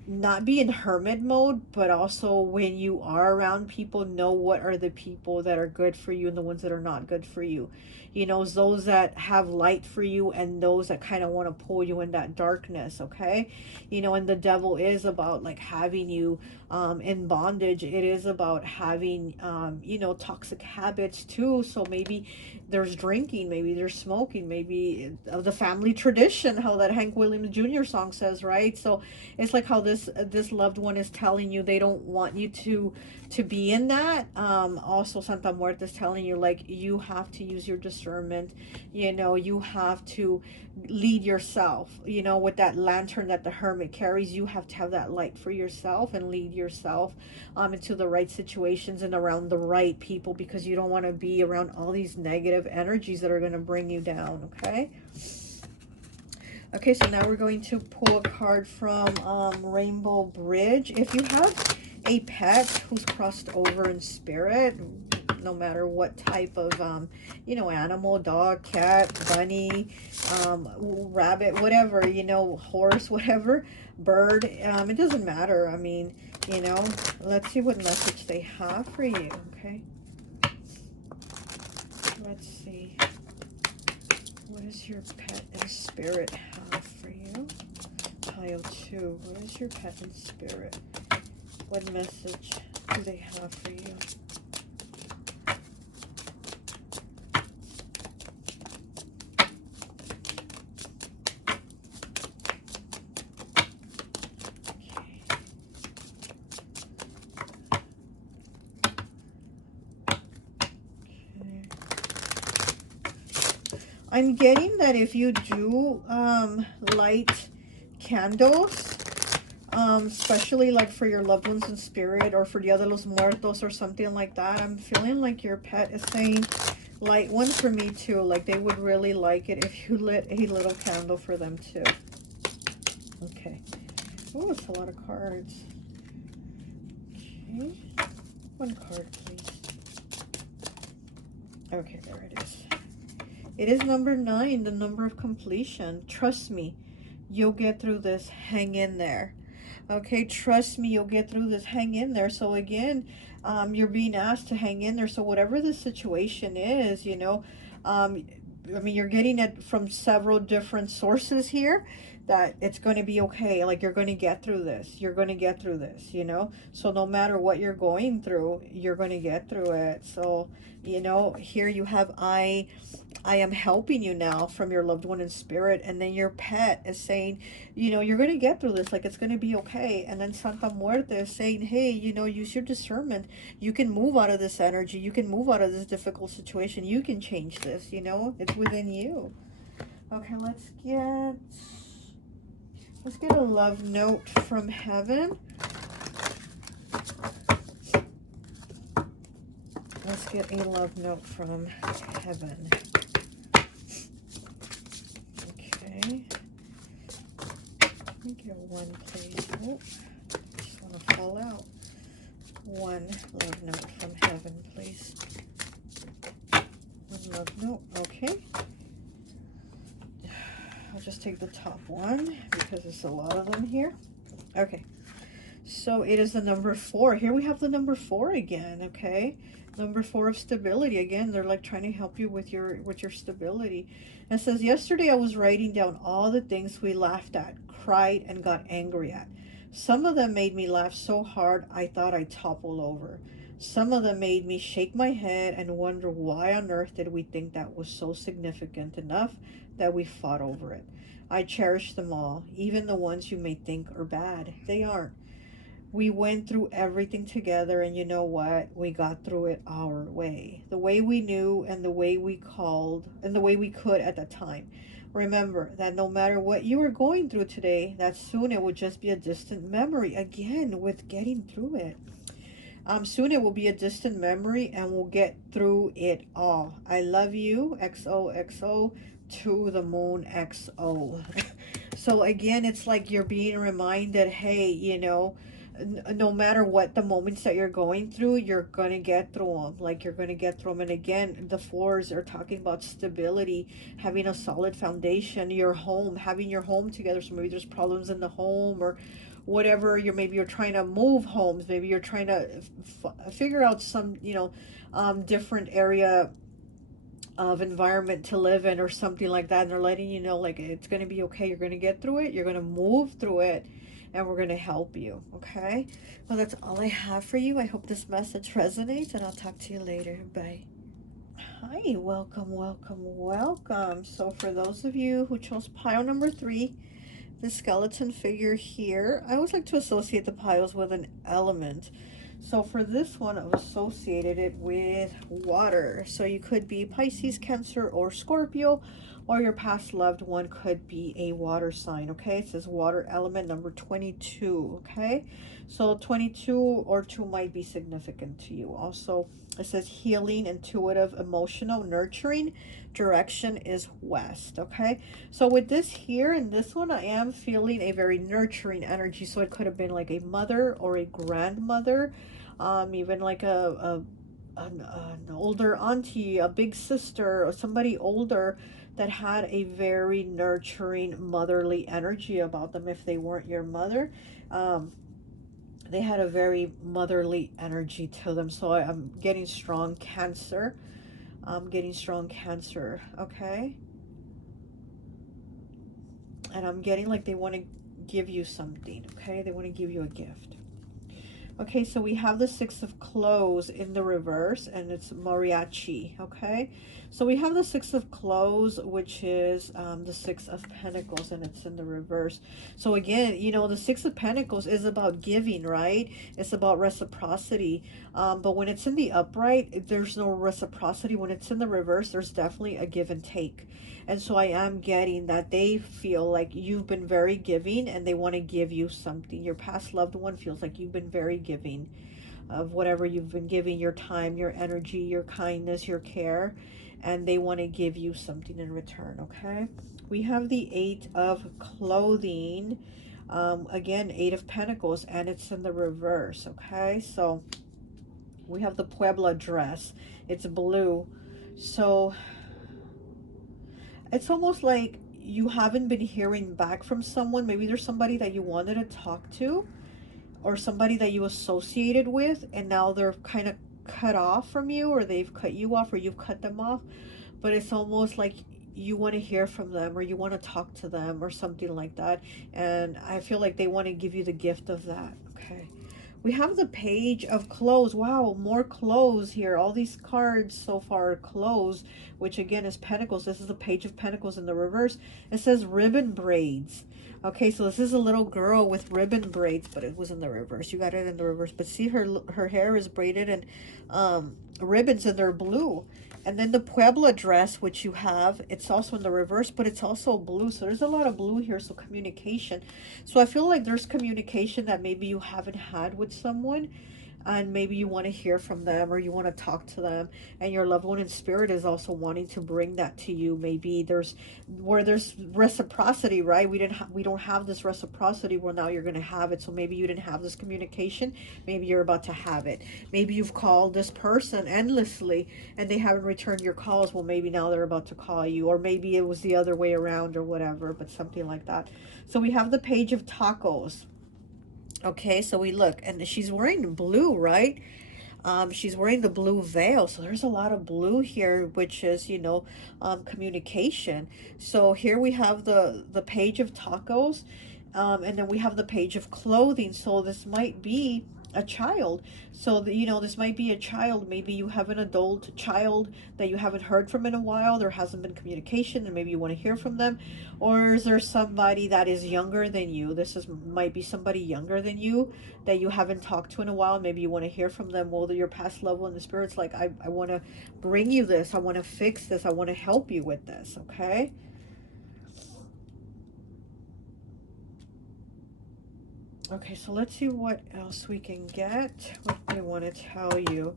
not be in hermit mode, but also when you are around people, know what are the people that are good for you and the ones that are not good for you. Those that have light for you and those that kind of want to pull you in that darkness, okay? And the devil is about like having you in bondage. It is about having, toxic habits too. So maybe there's drinking, maybe there's smoking, maybe the family tradition, how that Hank Williams Jr. song says, right? So it's like how this loved one is telling you they don't want you to be in that. Also, Santa Muerte is telling you like you have to use your discernment. You have to lead yourself. With that lantern that the hermit carries, you have to have that light for yourself and lead yourself into the right situations and around the right people, because you don't want to be around all these negative energies that are going to bring you down. Okay, so now we're going to pull a card from Rainbow Bridge. If you have a pet who's crossed over in spirit, no matter what type of, animal, dog, cat, bunny, rabbit, whatever, horse, whatever, bird, it doesn't matter. I mean, let's see what message they have for you, okay? Let's see. What does your pet in spirit have for you? Pile 2. What is your pet in spirit? What message do they have for you? I'm getting that if you do light candles, especially like for your loved ones in spirit or for Dia de los Muertos or something like that, I'm feeling like your pet is saying, light one for me too. Like they would really like it if you lit a little candle for them too. Okay. Oh, it's a lot of cards. Okay. One card, please. Okay, there it is. It is number 9, the number of completion. Trust me, you'll get through this. Hang in there. Okay, trust me, you'll get through this. Hang in there. So again, you're being asked to hang in there. So whatever the situation is, I mean, you're getting it from several different sources here, that it's going to be okay. Like you're going to get through this. You're going to get through this, So no matter what you're going through, you're going to get through it. So, here you have I am helping you now from your loved one in spirit. And then your pet is saying, you're going to get through this. Like it's going to be okay. And then Santa Muerte is saying, hey, use your discernment. You can move out of this energy. You can move out of this difficult situation. You can change this, it's within you. Okay, let's get a love note from heaven. Let's get a love note from heaven. Okay. Let me get one, please. Oh, I just want to fall out. One love note from heaven, please. One love note. Okay. I'll just take the top one because there's a lot of them here. Okay. So it is the number 4. Here we have the number 4 again, okay? Number 4 of stability. Again, they're like trying to help you with your stability. And it says, yesterday I was writing down all the things we laughed at, cried, and got angry at. Some of them made me laugh so hard I thought I'd topple over. Some of them made me shake my head and wonder why on earth did we think that was so significant enough that we fought over it. I cherish them all, even the ones you may think are bad. They aren't. We went through everything together, and you know what? We got through it our way. The way we knew and the way we called and the way we could at the time. Remember that no matter what you are going through today, that soon it will just be a distant memory. Again, with getting through it. Soon it will be a distant memory and we'll get through it all. I love you, XOXO, to the moon, XO. So again, it's like you're being reminded, hey, no matter what the moments that you're going through, you're gonna get through them. Like, you're gonna get through them. And again, the fours are talking about stability, having a solid foundation, your home, having your home together. So maybe there's problems in the home, or whatever. Maybe you're trying to move homes, maybe you're trying to figure out some, different area of environment to live in, or something like that. And they're letting you know, like, it's going to be okay, you're going to get through it, you're going to move through it, and we're going to help you. Okay, well, that's all I have for you. I hope this message resonates, and I'll talk to you later. Bye. Hi, welcome, welcome, welcome. So for those of you who chose pile number 3, the skeleton figure here, I always like to associate the piles with an element. So for this one, I've associated it with water. So you could be Pisces, Cancer, or Scorpio, or your past loved one could be a water sign. Okay, it says water element number 22. Okay, so 22 or 2 might be significant to you. Also, it says healing, intuitive, emotional, nurturing. Direction is west. Okay, so with this here and this one, I am feeling a very nurturing energy. So it could have been like a mother or a grandmother, even like an older auntie, a big sister, or somebody older that had a very nurturing motherly energy about them. If they weren't your mother, they had a very motherly energy to them. So I'm getting strong Cancer. I'm getting strong Cancer. Okay, and I'm getting like they want to give you something. Okay, they want to give you a gift. Okay, so we have the Six of Clothes in the reverse, and it's mariachi. Okay, so we have the Six of Clothes, which is the Six of Pentacles, and it's in the reverse. So again, the Six of Pentacles is about giving, right? It's about reciprocity. But when it's in the upright, there's no reciprocity. When it's in the reverse, there's definitely a give and take. And so I am getting that they feel like you've been very giving, and they want to give you something. Your past loved one feels like you've been very giving of whatever you've been giving, your time, your energy, your kindness, your care, and they want to give you something in return. Okay, we have the Eight of Clothing, again, Eight of Pentacles, and it's in the reverse. Okay, so we have the Puebla dress. It's blue. So it's almost like you haven't been hearing back from someone. Maybe there's somebody that you wanted to talk to, or somebody that you associated with, and now they're kind of cut off from you, or they've cut you off, or you've cut them off. But it's almost like you want to hear from them, or you want to talk to them, or something like that. And I feel like they want to give you the gift of that. Okay, we have the Page of Clothes. Wow, more clothes here. All these cards so far are clothes, which again is Pentacles. This is the Page of Pentacles in the reverse. It says ribbon braids. Okay, so this is a little girl with ribbon braids, but it was in the reverse. You got it in the reverse. But see, her hair is braided and ribbons, and they're blue. And then the Puebla dress, which you have, it's also in the reverse, but it's also blue. So there's a lot of blue here, so communication. So I feel like there's communication that maybe you haven't had with someone, and maybe you want to hear from them, or you want to talk to them, and your loved one in spirit is also wanting to bring that to you. Maybe there's reciprocity, right? We don't have this reciprocity. Well, now you're going to have it. So maybe you didn't have this communication, maybe you're about to have it. Maybe you've called this person endlessly and they haven't returned your calls. Well, maybe now they're about to call you, or maybe it was the other way around, or whatever, but something like that. So we have the Page of Tacos. Okay, so we look, and she's wearing blue, right? She's wearing the blue veil, so there's a lot of blue here, which is, communication. So here we have the Page of Tacos, and then we have the Page of Clothing. So this might be a child. So this might be a child. Maybe you have an adult child that you haven't heard from in a while. There hasn't been communication, and maybe you want to hear from them. Or is there somebody that is younger than you? Might be somebody younger than you that you haven't talked to in a while. Maybe you want to hear from them. Well, your past loved one, the spirit's like, I want to bring you this. I want to fix this. I want to help you with this. Okay. Okay, so let's see what else we can get. What they want to tell you.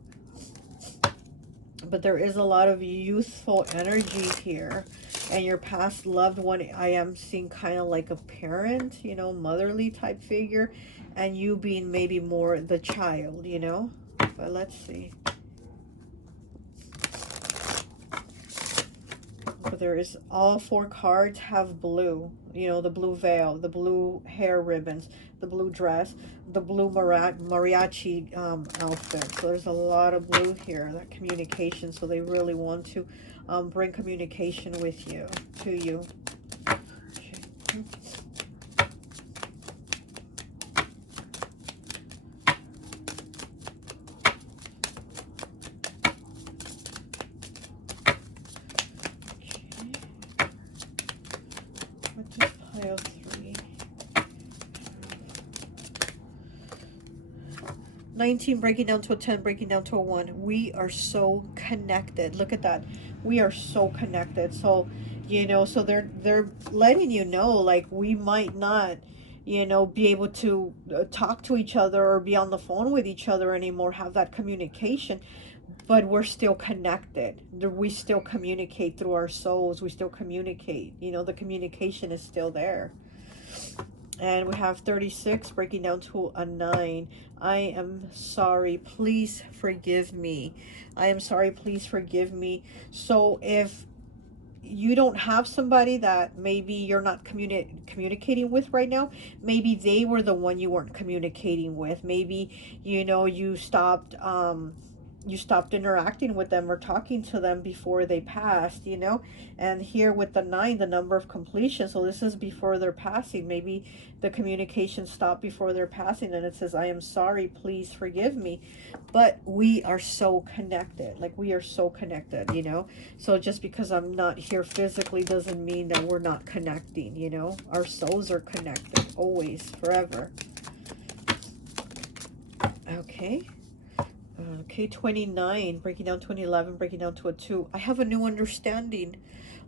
But there is a lot of youthful energy here. And your past loved one, I am seeing kind of like a parent, motherly type figure. and you being maybe more the child, you know. But let's see. But there is, all 4 cards have blue, you know, the blue veil, the blue hair ribbons, the blue dress, the blue mariachi outfit. So there's a lot of blue here, that communication. So they really want to bring communication with you, to you. Okay. What does pile 3? 19 breaking down to a 10, breaking down to a 1. We are so connected. Look at that. We are so connected. So, you know, so they're letting you know, like, we might not, you know, be able to talk to each other or be on the phone with each other anymore, have that communication, but we're still connected. We still communicate through our souls. We still communicate. You know, the communication is still there. And we have 36 breaking down to a 9. I am sorry. Please forgive me. I am sorry. Please forgive me. So if you don't have somebody that maybe you're not communicating with right now, maybe they were the one you weren't communicating with. Maybe, you know, you stopped interacting with them or talking to them before they passed, you know. And here with the 9, the number of completion, so this is before their passing. Maybe the communication stopped before their passing, and it says, I am sorry, please forgive me. But we are so connected, like, we are so connected, you know. So just because I'm not here physically doesn't mean that we're not connecting, you know. Our souls are connected, always, forever. Okay. Okay, 29, breaking down to an 11, breaking down to a 2. I have a new understanding.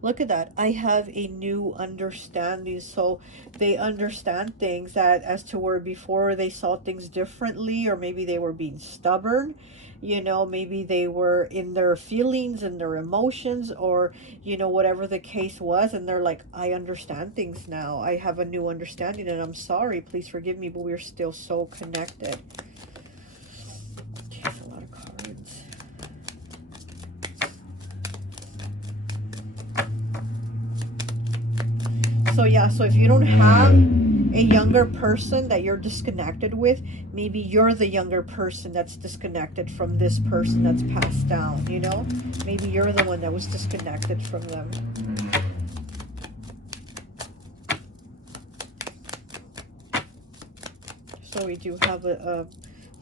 Look at that. I have a new understanding. So they understand things that, as to where before they saw things differently, or maybe they were being stubborn, you know, maybe they were in their feelings and their emotions, or, you know, whatever the case was. And they're like, I understand things now. I have a new understanding, and I'm sorry. Please forgive me, but we're still so connected. Okay, a lot of cards. So yeah, so if you don't have a younger person that you're disconnected with, maybe you're the younger person that's disconnected from this person that's passed down, you know? Maybe you're the one that was disconnected from them. So we do have a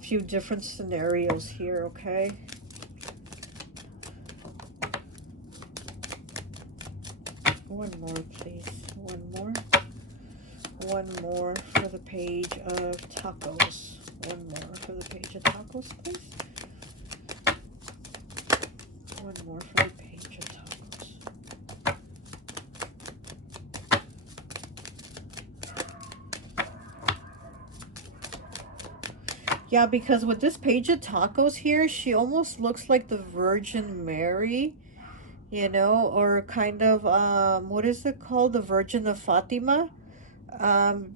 few different scenarios here, okay? One more, please. One more. One more for the page of tacos. One more for the page of tacos, please. One more for the page of tacos. Yeah, because with this page of tacos here, she almost looks like the Virgin Mary, you know, or kind of, what is it called? The Virgin of Fatima,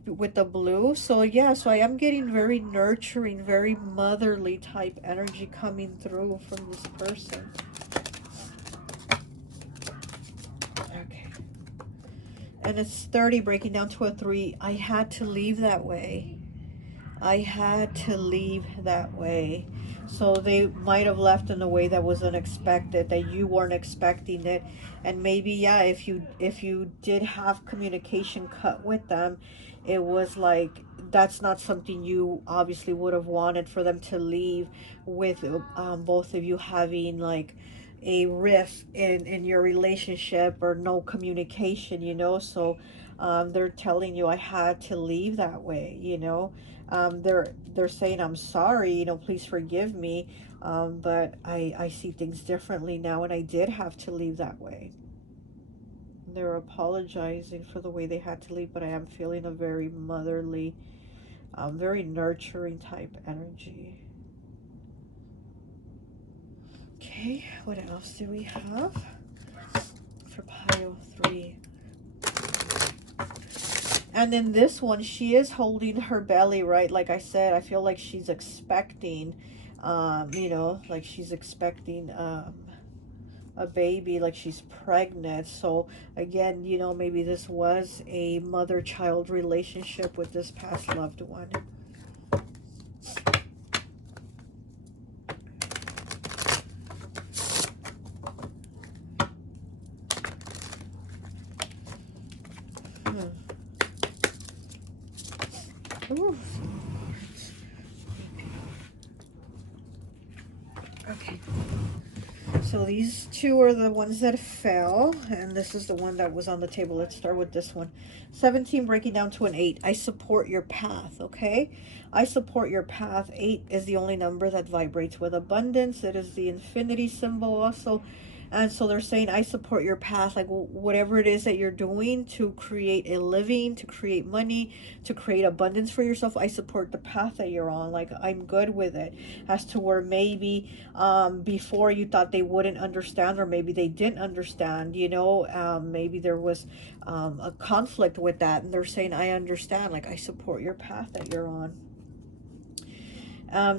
with the blue. So yeah, so I am getting very nurturing, very motherly type energy coming through from this person. Okay. And it's 30 breaking down to a 3. I had to leave that way. I had to leave that way. So they might have left in a way that was unexpected, that you weren't expecting it. And maybe, yeah, if you did have communication cut with them, it was like, that's not something you obviously would have wanted, for them to leave with both of you having like a rift in your relationship, or no communication, you know. So they're telling you, I had to leave that way, you know. They're saying, I'm sorry, you know, please forgive me, but I see things differently now, and I did have to leave that way. They're apologizing for the way they had to leave, but I am feeling a very motherly, very nurturing type energy. Okay, what else do we have for pile 3? And then this one, she is holding her belly, right? Like I said, I feel like she's expecting, you know, like she's expecting a baby, like she's pregnant. So again, you know, maybe this was a mother-child relationship with this past loved one. Hmm. Ooh. Okay. So these two are the ones that fell, and this is the one that was on the table. Let's start with this one. 17 breaking down to an 8. I support your path, okay? I support your path. 8 is the only number that vibrates with abundance. It is the infinity symbol also. And so they're saying, I support your path, like whatever it is that you're doing to create a living, to create money, to create abundance for yourself. I support the path that you're on. Like, I'm good with it. As to where maybe before you thought they wouldn't understand, or maybe they didn't understand, you know, maybe there was a conflict with that. And they're saying, I understand. Like, I support your path that you're on.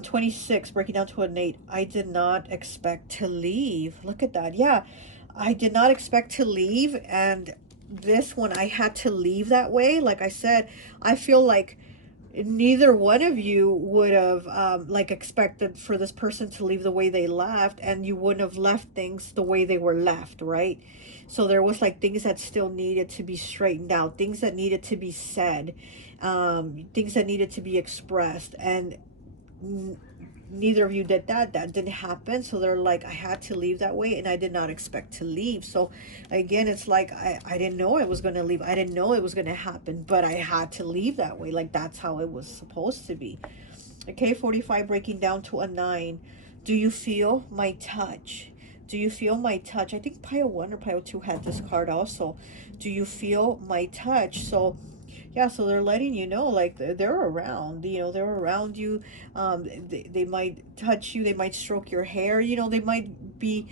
26, breaking down to an 8. I did not expect to leave. Look at that. Yeah, I did not expect to leave. And this one, I had to leave that way. Like I said, I feel like neither one of you would have like expected for this person to leave the way they left, and you wouldn't have left things the way they were left, right? So there was like things that still needed to be straightened out, things that needed to be said, things that needed to be expressed, and neither of you did that. That didn't happen. So they're like, I had to leave that way, and I did not expect to leave. So again, it's like I didn't know I was going to leave. I didn't know it was going to happen, but I had to leave that way. Like, that's how it was supposed to be. Okay, 45, breaking down to a 9. Do you feel my touch? Do you feel my touch? I think pile 1 or pile 2 had this card also. Do you feel my touch? So yeah, so they're letting you know, like, they're around, you know, they're around you. They might touch you, they might stroke your hair, you know, they might be,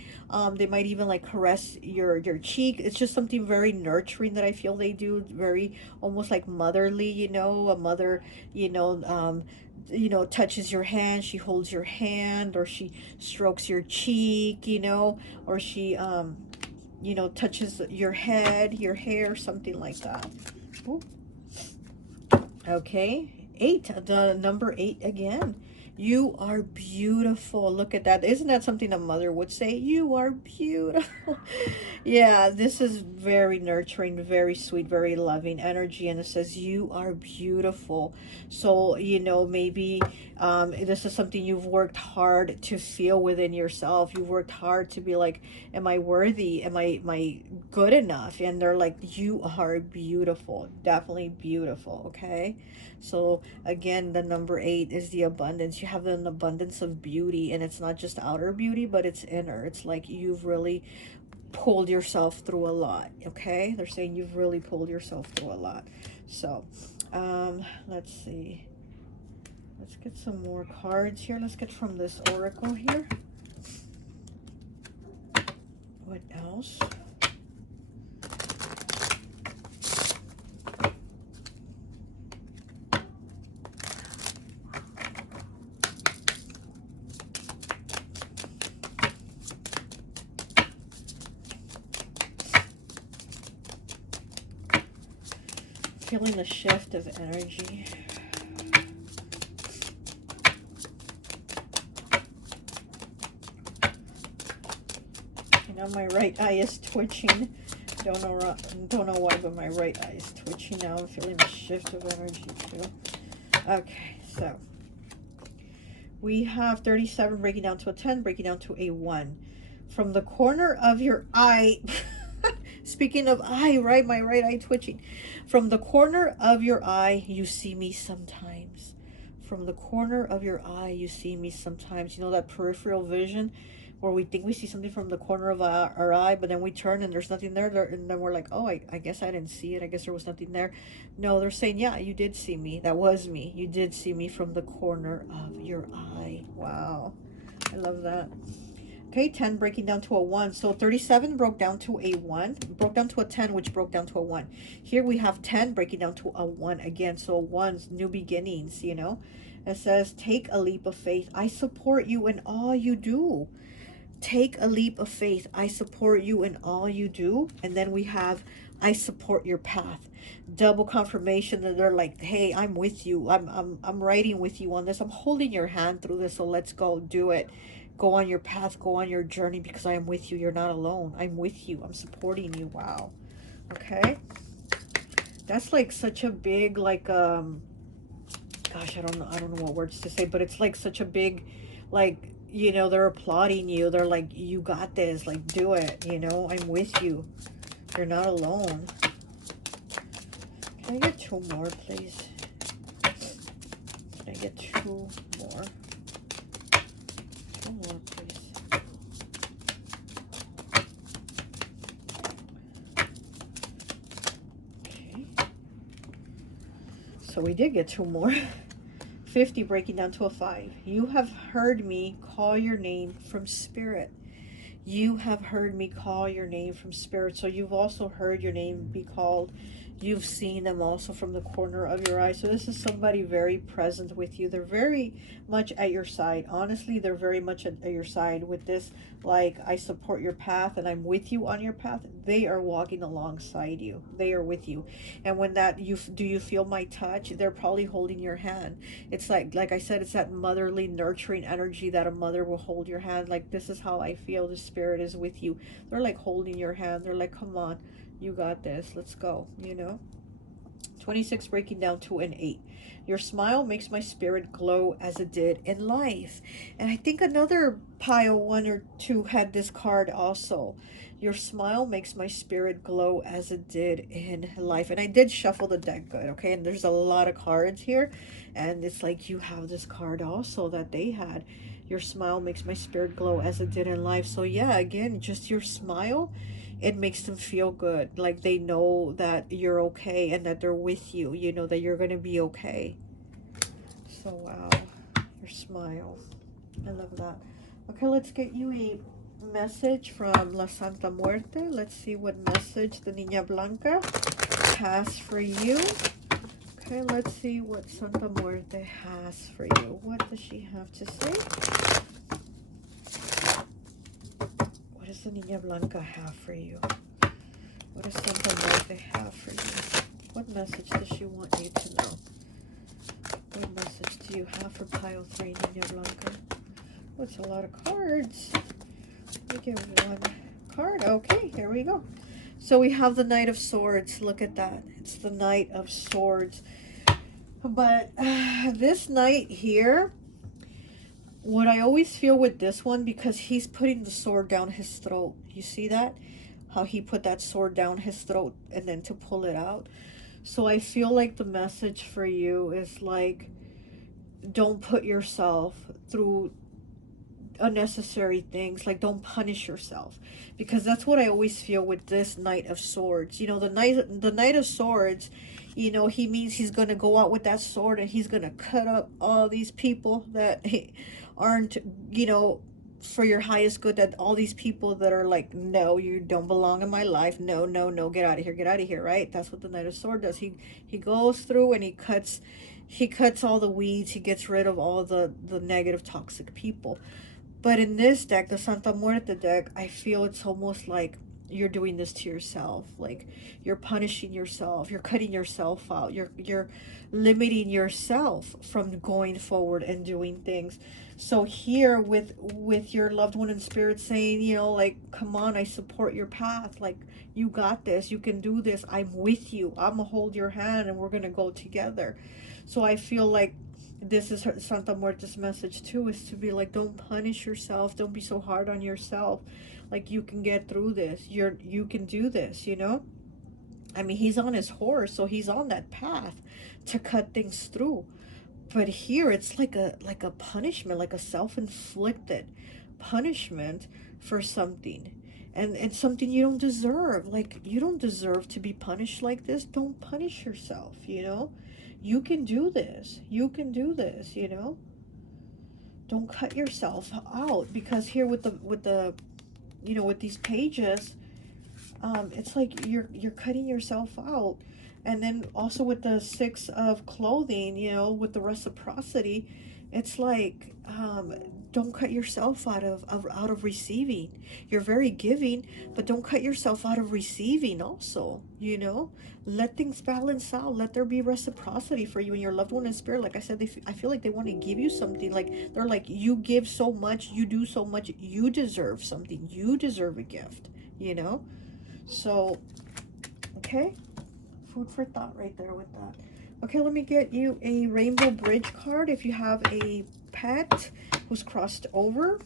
they might even like caress your cheek. It's just something very nurturing that I feel they do, very almost like motherly, you know, a mother, you know, touches your hand, she holds your hand, or she strokes your cheek, you know, or she, you know, touches your head, your hair, something like that. Ooh. Okay, 8, the number 8 again. You are beautiful. Look at that. Isn't that something a mother would say? You are beautiful. Yeah, this is very nurturing, very sweet, very loving energy. And it says, you are beautiful. So, you know, maybe this is something you've worked hard to feel within yourself. You've worked hard to be like, am I worthy? Am I good enough? And they're like, you are beautiful. Definitely beautiful. Okay. So again, the number 8 is the abundance. You have an abundance of beauty, and it's not just outer beauty, but it's inner. It's like you've really pulled yourself through a lot. Okay, they're saying you've really pulled yourself through a lot. So let's see, let's get some more cards here. Let's get from this oracle here. What else? Feeling the shift of energy. You know, my right eye is twitching. Don't know why, but my right eye is twitching now. I'm feeling the shift of energy too. Okay, so we have 37 breaking down to a 10, breaking down to a 1. From the corner of your eye, speaking of eye, right? My right eye twitching. From the corner of your eye, you see me sometimes. From the corner of your eye, you see me sometimes. You know, that peripheral vision where we think we see something from the corner of our eye, but then we turn and there's nothing there, and then we're like, oh, I guess I didn't see it. I guess there was nothing there. No, they're saying, yeah, you did see me. That was me. You did see me from the corner of your eye. Wow. I love that. Okay, 10 breaking down to a 1. So 37 broke down to a 1, broke down to a 10, which broke down to a 1. Here we have 10 breaking down to a 1 again. So 1's new beginnings, you know. It says, take a leap of faith. I support you in all you do. Take a leap of faith. I support you in all you do. And then we have, I support your path. Double confirmation that they're like, hey, I'm with you. I'm riding with you on this. I'm holding your hand through this. So let's go do it. Go on your path. Go on your journey because I am with you. You're not alone. I'm with you. I'm supporting you. Wow. Okay. That's like such a big, like, gosh, I don't know what words to say, but it's like such a big, like, you know, they're applauding you. They're like, you got this, like, do it, you know, I'm with you. You're not alone. Can I get 2 more, please? Can I get 2 more? 2 more, please. Okay. So we did get 2 more. 50 breaking down to a 5. You have heard me call your name from spirit. You have heard me call your name from spirit. So you've also heard your name be called. You've seen them also from the corner of your eye. So this is somebody very present with you. They're very much at your side. Honestly, they're very much at your side with this. Like, I support your path and I'm with you on your path. They are walking alongside you. They are with you. And when that, do you feel my touch? They're probably holding your hand. It's like I said, it's that motherly nurturing energy that a mother will hold your hand. Like, this is how I feel. The spirit is with you. They're like holding your hand. They're like, come on, you got this, let's go, you know. 26 breaking down to an 8. Your smile makes my spirit glow as it did in life. And I think another pile 1 or 2 had this card also. Your smile makes my spirit glow as it did in life. And I did shuffle the deck good, okay? And there's a lot of cards here. And it's like you have this card also that they had. Your smile makes my spirit glow as it did in life. So yeah, again, just your smile, it makes them feel good. Like they know that you're okay and that they're with you. You know that you're going to be okay. So wow, your smile. I love that. Okay, let's get you a message from La Santa Muerte. Let's see what message the Niña Blanca has for you. Okay, let's see what Santa Muerte has for you. What does she have to say? What does the Niña Blanca have for you? What does Santa Muerte have for you? What message does she want you to know? What message do you have for pile 3, Niña Blanca? Oh, it's a lot of cards. Let me get 1 card. Okay, here we go. So we have the Knight of Swords. Look at that. It's the Knight of Swords. But this knight here, what I always feel with this one, because he's putting the sword down his throat. You see that? How he put that sword down his throat and then to pull it out. So I feel like the message for you is like, don't put yourself through unnecessary things. Like, don't punish yourself, because that's what I always feel with this Knight of Swords. You know, the Knight of Swords, you know, he means he's gonna go out with that sword and he's gonna cut up all these people that aren't, you know, for your highest good. That all these people that are like, no, you don't belong in my life, no, no, no, get out of here, right? That's what the Knight of Sword does. He goes through and he cuts all the weeds. He gets rid of all the negative, toxic people. But in this deck, the Santa Muerte deck, I feel it's almost like you're doing this to yourself. Like, you're punishing yourself. You're cutting yourself out. You're limiting yourself from going forward and doing things. So here with your loved one in spirit saying, you know, like, come on, I support your path. Like, you got this. You can do this. I'm with you. I'm going to hold your hand and we're going to go together. So I feel like this is her, Santa Muerte's message too, is to be like, don't punish yourself, don't be so hard on yourself. Like, you can get through this. You can do this, you know. I mean, he's on his horse, so he's on that path to cut things through. But here it's like a punishment, like a self-inflicted punishment for something. And something you don't deserve. Like, you don't deserve to be punished like this. Don't punish yourself, you know. You can do this. You can do this, you know. don't cut yourself out, because here with the you know, with these pages, it's like you're cutting yourself out. And then also with the six of clothing, you know, with the reciprocity, it's like, don't cut yourself out of receiving. You're very giving, but don't cut yourself out of receiving also, you know. Let things balance out. Let there be reciprocity for you and your loved one in spirit. Like I said, I feel like they want to give you something. Like they're like, you give so much, you do so much, you deserve something, you deserve a gift, you know. So, okay, food for thought right there with that. Okay, let me get you a Rainbow Bridge card. If you have a pet who's crossed over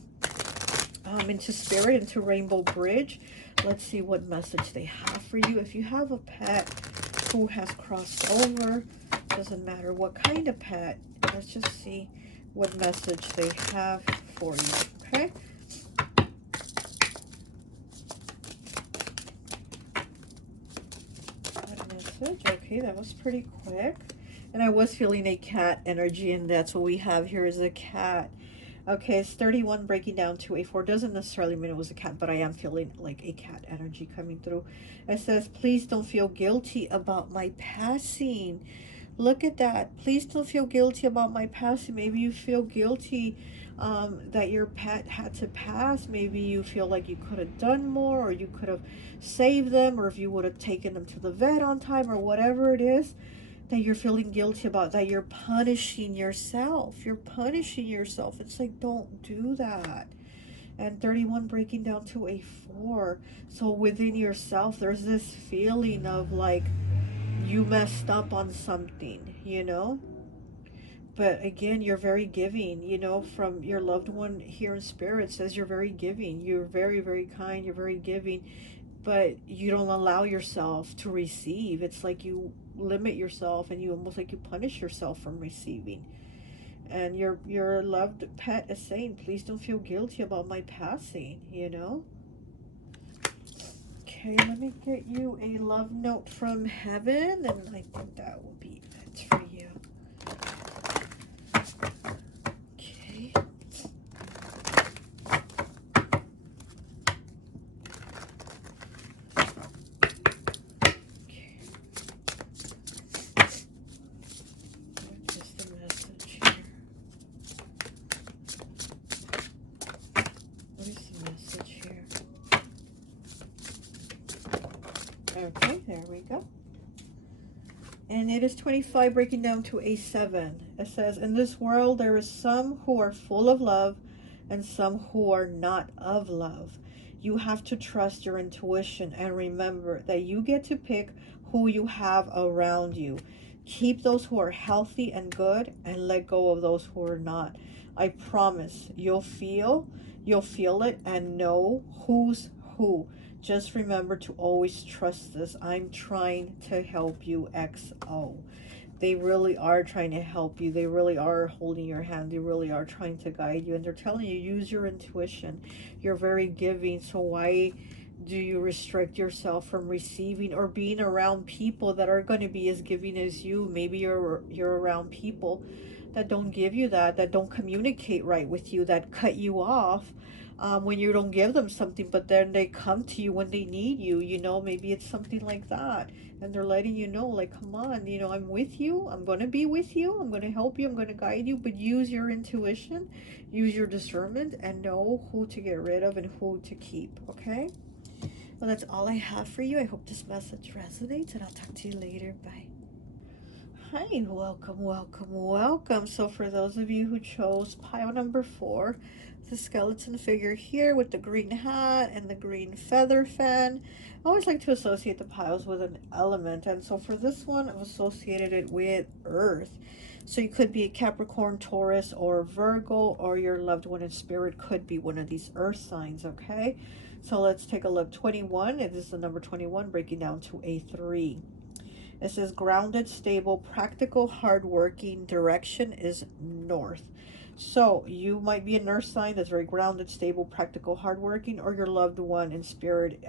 into spirit, into Rainbow Bridge, let's see what message they have for you. If you have a pet who has crossed over, doesn't matter what kind of pet, let's just see what message they have for you, okay? Message. Okay, that was pretty quick. And I was feeling a cat energy, and that's what we have here is a cat. Okay, it's 31 breaking down to a 4. Doesn't necessarily mean it was a cat, but I am feeling like a cat energy coming through. It says, please don't feel guilty about my passing. Look at that. Please don't feel guilty about my passing. Maybe you feel guilty that your pet had to pass. Maybe you feel like you could have done more, or you could have saved them, or if you would have taken them to the vet on time, or whatever it is that you're feeling guilty about, that you're punishing yourself. You're punishing yourself. It's like, don't do that. And 31 breaking down to a 4. So within yourself, there's this feeling of like, you messed up on something, you know. But again, you're very giving, you know, from your loved one here in spirit says you're very giving. You're very, very kind. You're very giving, but you don't allow yourself to receive. It's like you limit yourself, and you almost like you punish yourself from receiving. And your loved pet is saying, please don't feel guilty about my passing, you know. Okay, let me get you a love note from heaven, and I think that will be it for you. Okay. Okay. What is the message here? What is the message here? Okay, there we go. And it is 25 breaking down to a 7. It says, in this world there is some who are full of love and some who are not of love. You have to trust your intuition and remember that you get to pick who you have around you. Keep those who are healthy and good, and let go of those who are not. I promise you'll feel it and know who's who. Just remember to always trust this. I'm trying to help you, XO. They really are trying to help you. They really are holding your hand. They really are trying to guide you. And they're telling you, use your intuition. You're very giving. So why do you restrict yourself from receiving or being around people that are going to be as giving as you? Maybe you're around people that don't give you that don't communicate right with you, that cut you off when you don't give them something, but then they come to you when they need you, you know. Maybe it's something like that, and they're letting you know, like, come on, you know, I'm with you, I'm going to be with you, I'm going to help you, I'm going to guide you, but use your intuition, use your discernment, and know who to get rid of and who to keep. Okay, well, that's all I have for you. I hope this message resonates, and I'll talk to you later. Bye. Hi, welcome, welcome, welcome. So for those of you who chose pile number 4, the skeleton figure here with the green hat and the green feather fan, I always like to associate the piles with an element. And so for this one, I've associated it with earth. So you could be a Capricorn, Taurus, or Virgo, or your loved one in spirit could be one of these earth signs, okay? So let's take a look. 21, it is the number 21, breaking down to a 3. It says grounded, stable, practical, hardworking. Direction is north. So you might be a nurse sign that's very grounded, stable, practical, hardworking, or your loved one in spirit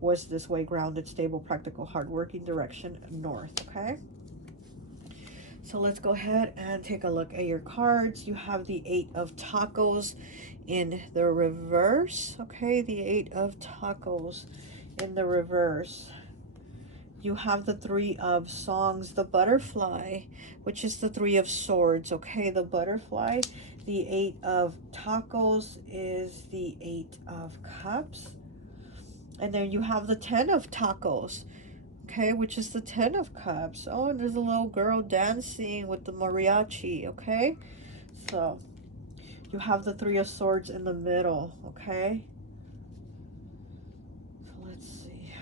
was this way: grounded, stable, practical, hardworking. Direction north. Okay. So let's go ahead and take a look at your cards. You have the Eight of Tacos in the reverse. Okay, the Eight of Tacos in the reverse. You have the Three of Songs, the Butterfly, which is the Three of Swords. Okay, the Butterfly. The Eight of Tacos is the Eight of Cups. And then you have the Ten of Tacos, okay, which is the Ten of Cups. Oh, and there's a little girl dancing with the mariachi, okay? So you have the Three of Swords in the middle, okay? So let's see.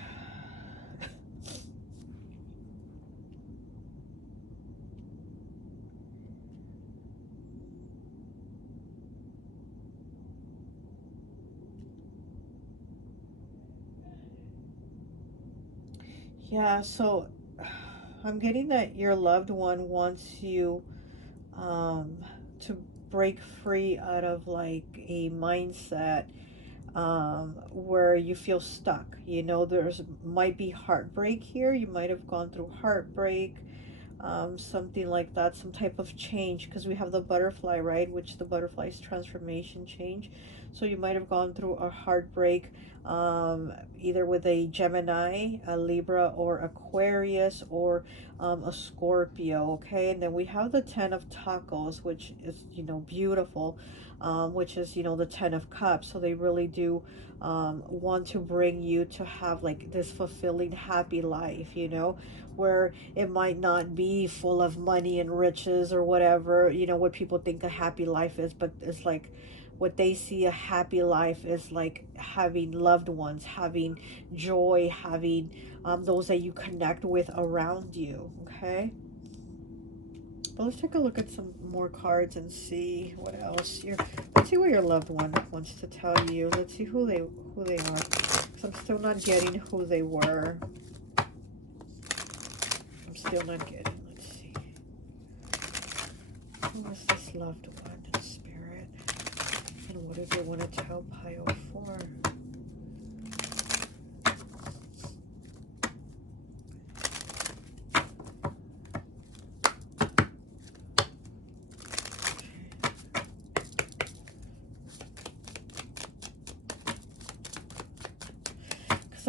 Yeah, so I'm getting that your loved one wants you um, to break free out of like a mindset where you feel stuck. You know, there's might be heartbreak here. You might have gone through heartbreak, something like that, some type of change, because we have the butterfly, right, which the butterfly's transformation change. So you might have gone through a heartbreak, either with a Gemini, a Libra, or Aquarius, or a Scorpio. Okay, and then we have the Ten of Tacos, which is, you know, beautiful, which is, you know, the Ten of Cups. So they really do want to bring you to have like this fulfilling happy life, you know, where it might not be full of money and riches or whatever, you know, what people think a happy life is, but it's like what they see a happy life is like having loved ones, having joy, having those that you connect with around you, okay? But let's take a look at some more cards and see what else let's see what your loved one wants to tell you. Let's see who they are, because I'm still not getting who they were. I'm still not getting. Let's see. Who is this loved one in spirit? And what do they want to tell Pile 4? Because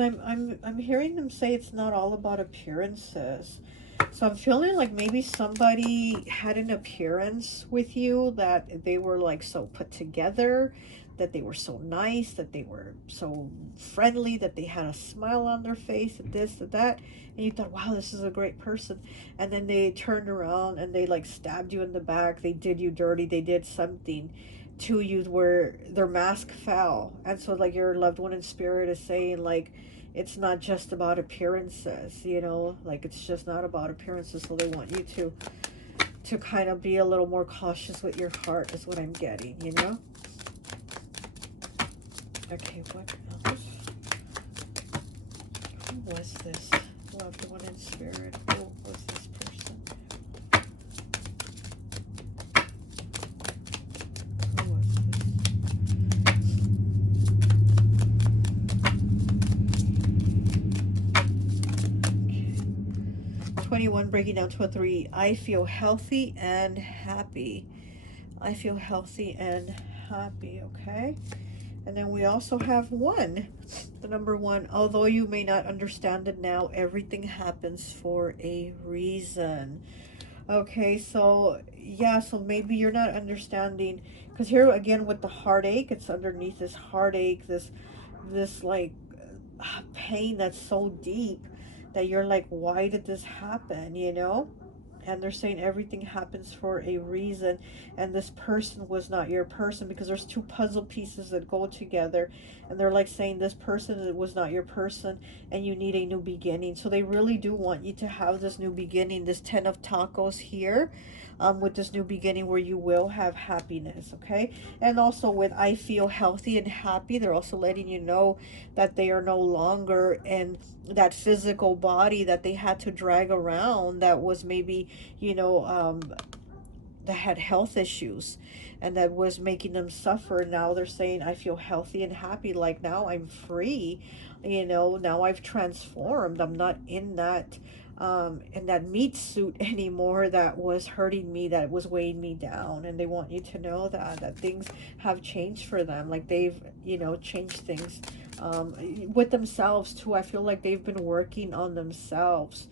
I'm hearing them say it's not all about appearances. So I'm feeling like maybe somebody had an appearance with you that they were like so put together, that they were so nice, that they were so friendly, that they had a smile on their face, and this and that, and you thought, wow, this is a great person. And then they turned around and they like stabbed you in the back, they did you dirty, they did something to you where their mask fell. And so like your loved one in spirit is saying like it's not just about appearances, you know, like it's just not about appearances. So they want you to kind of be a little more cautious with your heart is what I'm getting, you know. Okay, what else? Who was this loved one in spirit? Who was this person? Who was this? 21 breaking down to a 3. I feel healthy and happy. I feel healthy and happy, okay? And then we also have 1, the number 1. Although you may not understand it now, everything happens for a reason. Okay, so yeah, so maybe you're not understanding, because here again with the heartache, it's underneath this heartache, this like pain that's so deep that you're like, why did this happen, you know? And they're saying everything happens for a reason, and this person was not your person, because there's 2 puzzle pieces that go together, and they're like saying this person was not your person and you need a new beginning. So they really do want you to have this new beginning, this 10 of tacos here, with this new beginning where you will have happiness, okay? And also with I feel healthy and happy, they're also letting you know that they are no longer in that physical body that they had to drag around, that was maybe, you know, that had health issues and that was making them suffer. Now they're saying I feel healthy and happy, like now I'm free, you know, now I've transformed, I'm not in that in that meat suit anymore that was hurting me, that was weighing me down. And they want you to know that things have changed for them. Like they've, changed things with themselves too. I feel like they've been working on themselves.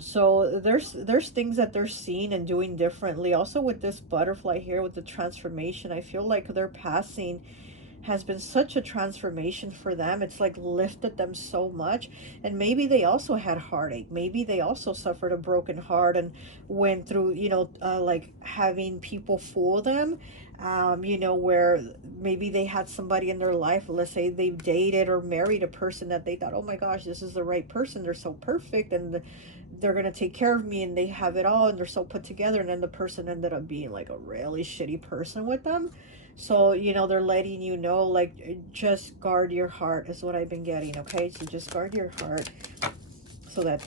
So there's things that they're seeing and doing differently. Also with this butterfly here with the transformation, I feel like their passing has been such a transformation for them. It's like lifted them so much. And maybe they also had heartache. Maybe they also suffered a broken heart and went through, like having people fool them. Where maybe they had somebody in their life, let's say they've dated or married a person that they thought, oh my gosh, this is the right person. They're so perfect and they're going to take care of me and they have it all and they're so put together. And then the person ended up being like a really shitty person with them. So, they're letting you know, like, just guard your heart is what I've been getting, okay? So just guard your heart so that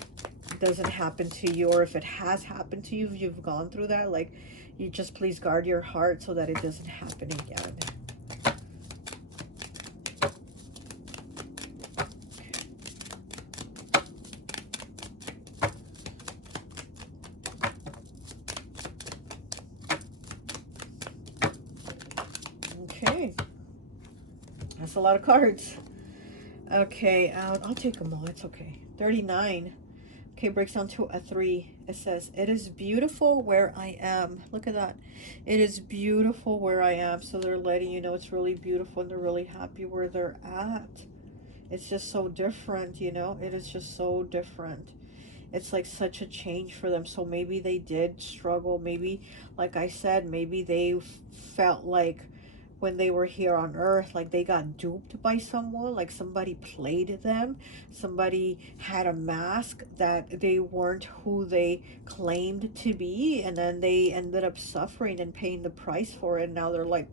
it doesn't happen to you. Or if it has happened to you, if you've gone through that, like, you just please guard your heart so that it doesn't happen again. Okay. That's a lot of cards. Okay, I'll take them all. It's okay. 39. Okay, breaks down to a 3. It says, it is beautiful where I am. Look at that. It is beautiful where I am. So they're letting you know it's really beautiful and they're really happy where they're at. It's just so different, It is just so different. It's like such a change for them. So maybe they did struggle. Maybe, like I said, maybe they felt like when they were here on earth, like they got duped by someone, like somebody played them, somebody had a mask that they weren't who they claimed to be, and then they ended up suffering and paying the price for it. And now they're like,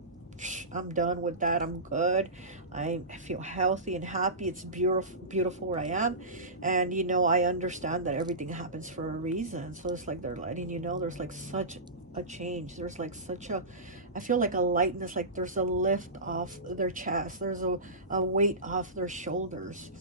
I'm done with that. I'm good. I feel healthy and happy. It's beautiful, beautiful where I am. And, I understand that everything happens for a reason. So it's like they're letting you know there's like such a change. There's like such a, I feel like a lightness, like there's a lift off their chest. There's a weight off their shoulders.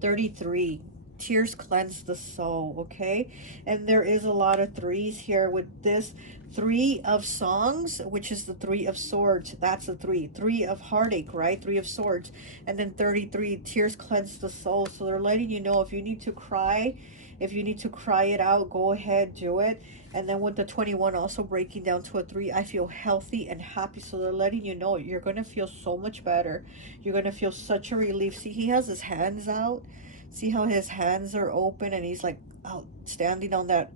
33. Tears cleanse the soul, okay? And there is a lot of threes here with this. 3 of songs, which is the 3 of swords. That's a 3. 3 of heartache, right? 3 of swords. And then 33, tears cleanse the soul. So they're letting you know if you need to cry, if you need to cry it out, go ahead, do it. And then with the 21 also breaking down to a 3, I feel healthy and happy. So they're letting you know you're going to feel so much better. You're going to feel such a relief. See, he has his hands out. See how his hands are open and he's like out standing on that,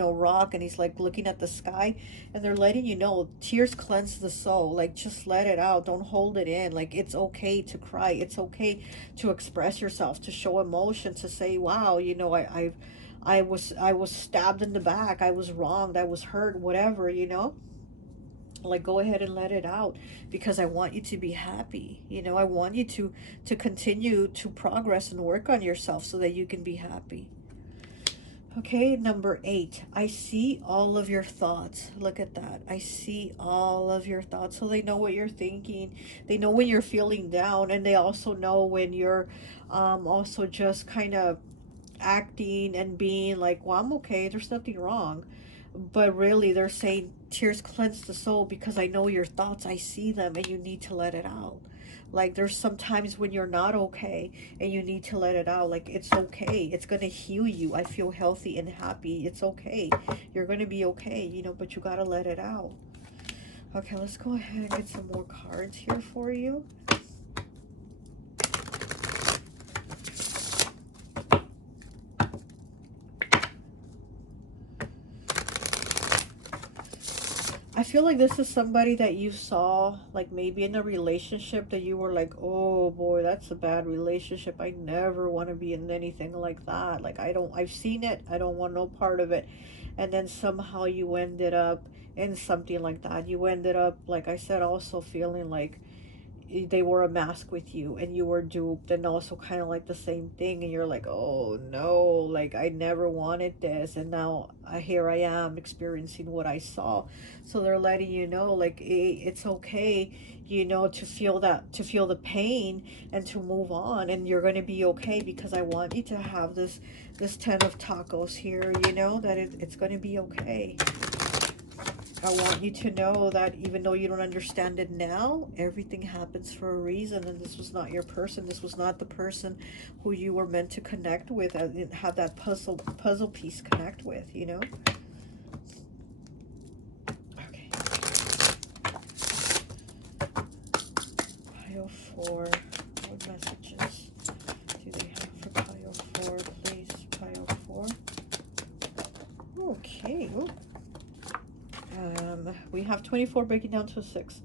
rock, and he's like looking at the sky. And they're letting you know tears cleanse the soul. Like, just let it out. Don't hold it in. Like, it's okay to cry. It's okay to express yourself, to show emotion, to say, wow, I was stabbed in the back. I was wronged. I was hurt, whatever. Like, go ahead and let it out, because I want you to be happy. I want you to continue to progress and work on yourself so that you can be happy. Okay, number 8. I see all of your thoughts. Look at that. I see all of your thoughts. So they know what you're thinking. They know when you're feeling down, and they also know when you're also just kind of acting and being like, well, I'm okay, there's nothing wrong. But really, they're saying tears cleanse the soul, because I know your thoughts, I see them, and you need to let it out. Like, there's some times when you're not okay and you need to let it out. Like, it's okay. It's going to heal you. I feel healthy and happy. It's okay. You're going to be okay, but you got to let it out. Okay, let's go ahead and get some more cards here for you. I feel like this is somebody that you saw, like maybe in a relationship that you were like, oh boy, that's a bad relationship. I never want to be in anything like that. Like, I've seen it. I don't want no part of it. And then somehow you ended up in something like that. You ended up, like I said, also feeling like they wore a mask with you and you were duped, and also kind of like the same thing, and you're like, oh no, like I never wanted this, and now here I am experiencing what I saw. So they're letting you know, like, it's okay, to feel that, to feel the pain, and to move on, and you're going to be okay, because I want you to have this 10 of tacos here, that it's going to be okay. I want you to know that even though you don't understand it now, everything happens for a reason, and this was not your person. This was not the person who you were meant to connect with, and have that puzzle piece connect with, Okay. Pile 4. What messages do they have for pile 4, please? Pile 4. Okay. Ooh. We have 24 breaking down to a 6.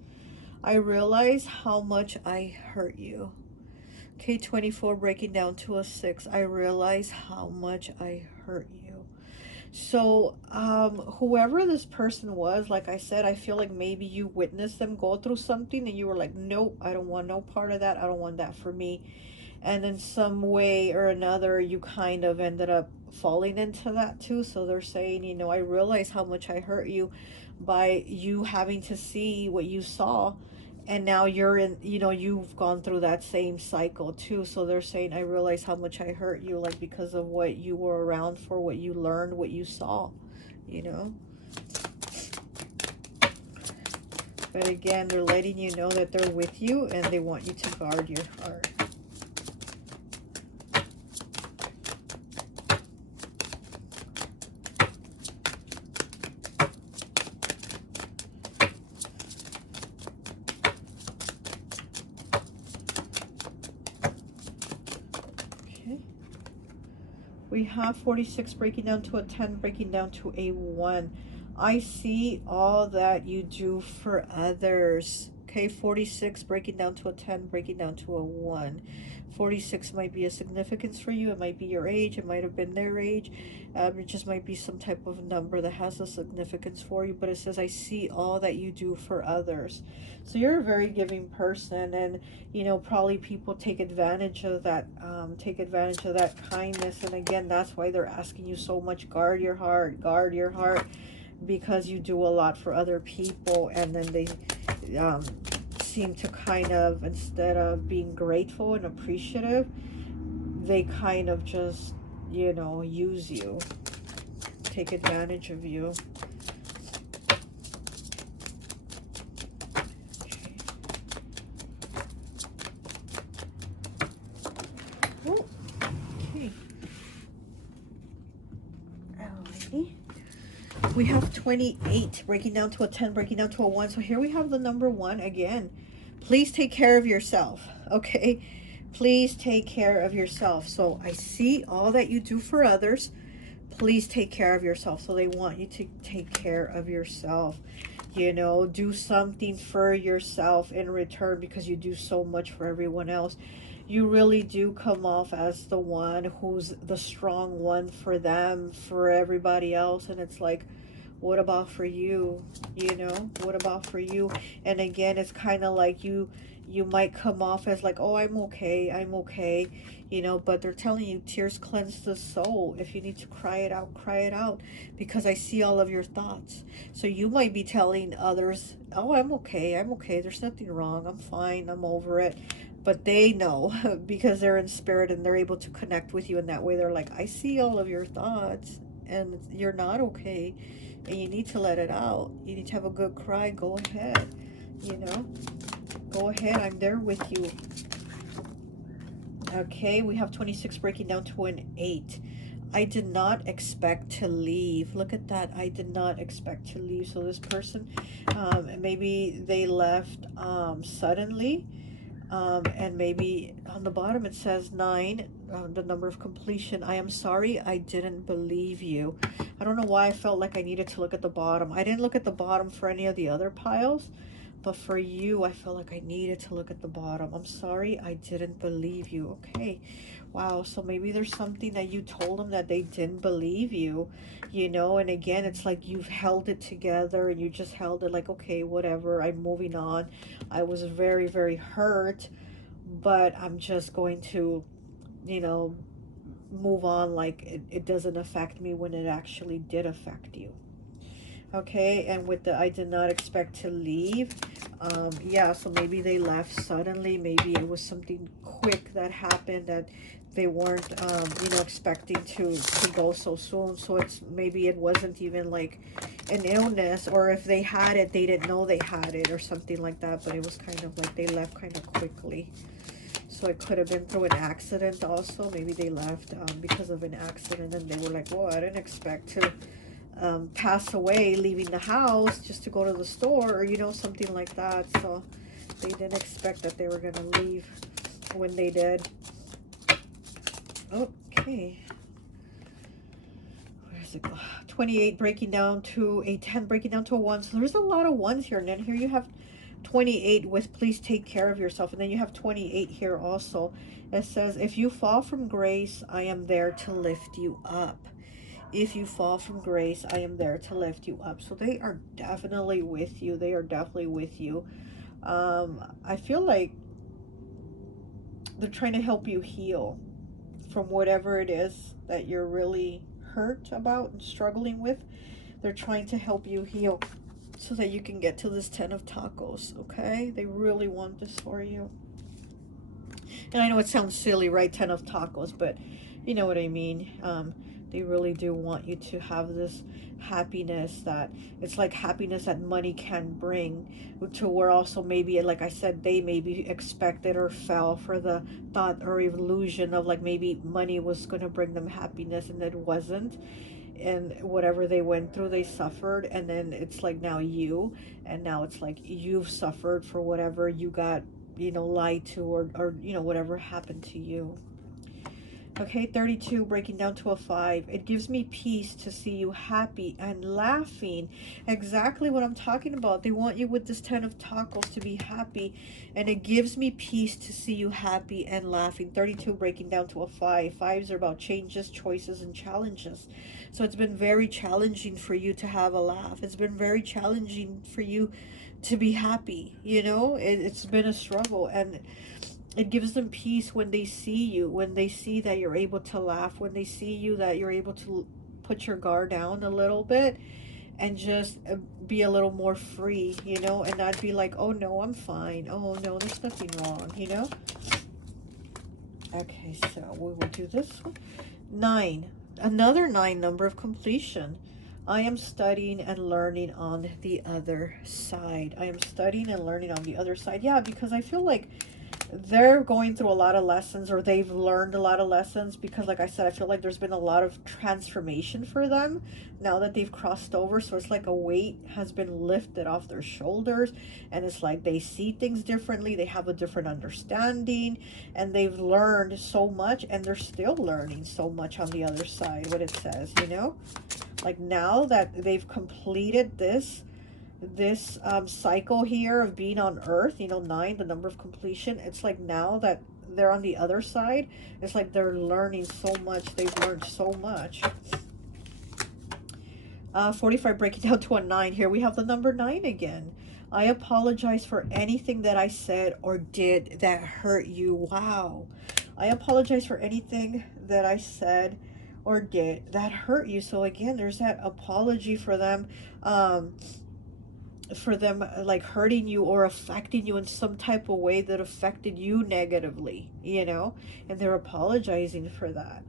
I realize how much I hurt you. Okay, 24 breaking down to a 6. I realize how much I hurt you. So, whoever this person was, like I said, I feel like maybe you witnessed them go through something and you were like, nope, I don't want no part of that. I don't want that for me. And in some way or another, you kind of ended up falling into that too. So they're saying, I realize how much I hurt you by you having to see what you saw, and now you're in, you've gone through that same cycle too. So they're saying, I realize how much I hurt you, like, because of what you were around for, what you learned, what you saw, but again, they're letting you know that they're with you and they want you to guard your heart. We have 46 breaking down to a 10, breaking down to a 1. I see all that you do for others. Okay, 46 breaking down to a 10, breaking down to a 1. 46 might be a significance for you. It might be your age. It might have been their age. It just might be some type of number that has a significance for you. But it says, I see all that you do for others. So you're a very giving person, and probably people take advantage of that, kindness. And again, that's why they're asking you so much, guard your heart, because you do a lot for other people, and then they seem to kind of, instead of being grateful and appreciative, they kind of just, use you, take advantage of you. Okay. Alrighty. We have 28 breaking down to a 10, breaking down to a 1. So here we have the number 1 again. Please take care of yourself. Okay, please take care of yourself. So I see all that you do for others. Please take care of yourself. So they want you to take care of yourself. Do something for yourself in return, because you do so much for everyone else. You really do come off as the one who's the strong one for them, for everybody else. And it's like, what about for you? What about for you? And again, it's kind of like you might come off as like, oh, I'm okay, but they're telling you, tears cleanse the soul. If you need to cry it out, because I see all of your thoughts. So you might be telling others, oh, I'm okay, there's nothing wrong, I'm fine, I'm over it. But they know, because they're in spirit and they're able to connect with you in that way. They're like, I see all of your thoughts, and you're not okay, and you need to let it out. You need to have a good cry. Go ahead, go ahead, I'm there with you. Okay, we have 26 breaking down to an 8. I did not expect to leave. Look at that. I did not expect to leave. So this person, maybe they left suddenly, and maybe on the bottom it says 9, the number of completion. I am sorry, I didn't believe you. I don't know why I felt like I needed to look at the bottom. I didn't look at the bottom for any of the other piles, But for you, I feel like I needed to look at the bottom. I'm sorry, I didn't believe you. Okay. Wow. So maybe there's something that you told them that they didn't believe you, you know? And again, it's like you've held it together and you just held it like, okay, whatever, I'm moving on. I was very, very hurt, but I'm just going to, you know, move on like it doesn't affect me when it actually did affect you. Okay, and with the I did not expect to leave, yeah, so maybe they left suddenly. Maybe it was something quick that happened that they weren't, you know, expecting to go so soon. So it's maybe it wasn't even like an illness, or if they had it, they didn't know they had it or something like that. But it was kind of like they left kind of quickly. So it could have been through an accident also. Maybe they left because of an accident and they were like, whoa, I didn't expect to pass away leaving the house just to go to the store, or you know, something like that. So they didn't expect that they were going to leave when they did. Okay, where's it go? 28 breaking down to a 10, breaking down to a 1. So there's a lot of ones here. And then here you have 28 with please take care of yourself. And then you have 28 here also. It says, if you fall from grace, I am there to lift you up. If you fall from grace, I am there to lift you up. So they are definitely with you. They are definitely with you. I feel like they're trying to help you heal from whatever it is that you're really hurt about and struggling with. They're trying to help you heal so that you can get to this 10 of tacos, okay? They really want this for you. And I know it sounds silly, right? 10 of tacos, but you know what I mean. They really do want you to have this happiness that it's like happiness that money can bring, to where also maybe, like I said, they maybe expected or fell for the thought or illusion of like maybe money was going to bring them happiness and it wasn't. And whatever they went through, they suffered, and then it's like now you, and now it's like you've suffered for whatever you got, you know, lied to, or you know, whatever happened to you. Okay, 32, breaking down to a 5. It gives me peace to see you happy and laughing. Exactly what I'm talking about. They want you with this 10 of tacos to be happy. And it gives me peace to see you happy and laughing. 32, breaking down to a 5. Fives are about changes, choices, and challenges. So it's been very challenging for you to have a laugh. It's been very challenging for you to be happy. You know, it's been a struggle. And it gives them peace when they see you, when they see that you're able to laugh, when they see you that you're able to put your guard down a little bit and just be a little more free, you know, and not be like, oh no, I'm fine. Oh no, there's nothing wrong, you know? Okay, so we will do this one. 9, another 9, number of completion. I am studying and learning on the other side. I am studying and learning on the other side. Yeah, because I feel like they're going through a lot of lessons, or they've learned a lot of lessons, because like I said, I feel like there's been a lot of transformation for them now that they've crossed over. So it's like a weight has been lifted off their shoulders, and it's like they see things differently, they have a different understanding, and they've learned so much, and they're still learning so much on the other side, what it says, you know, like now that they've completed this cycle here of being on earth, you know, 9, the number of completion, it's like now that they're on the other side, it's like they're learning so much, they've learned so much. 45, breaking down to a 9. Here we have the number 9 again. I apologize for anything that I said or did that hurt you. Wow. I apologize for anything that I said or did that hurt you. So again, there's that apology for them, like hurting you or affecting you in some type of way that affected you negatively, you know, and they're apologizing for that.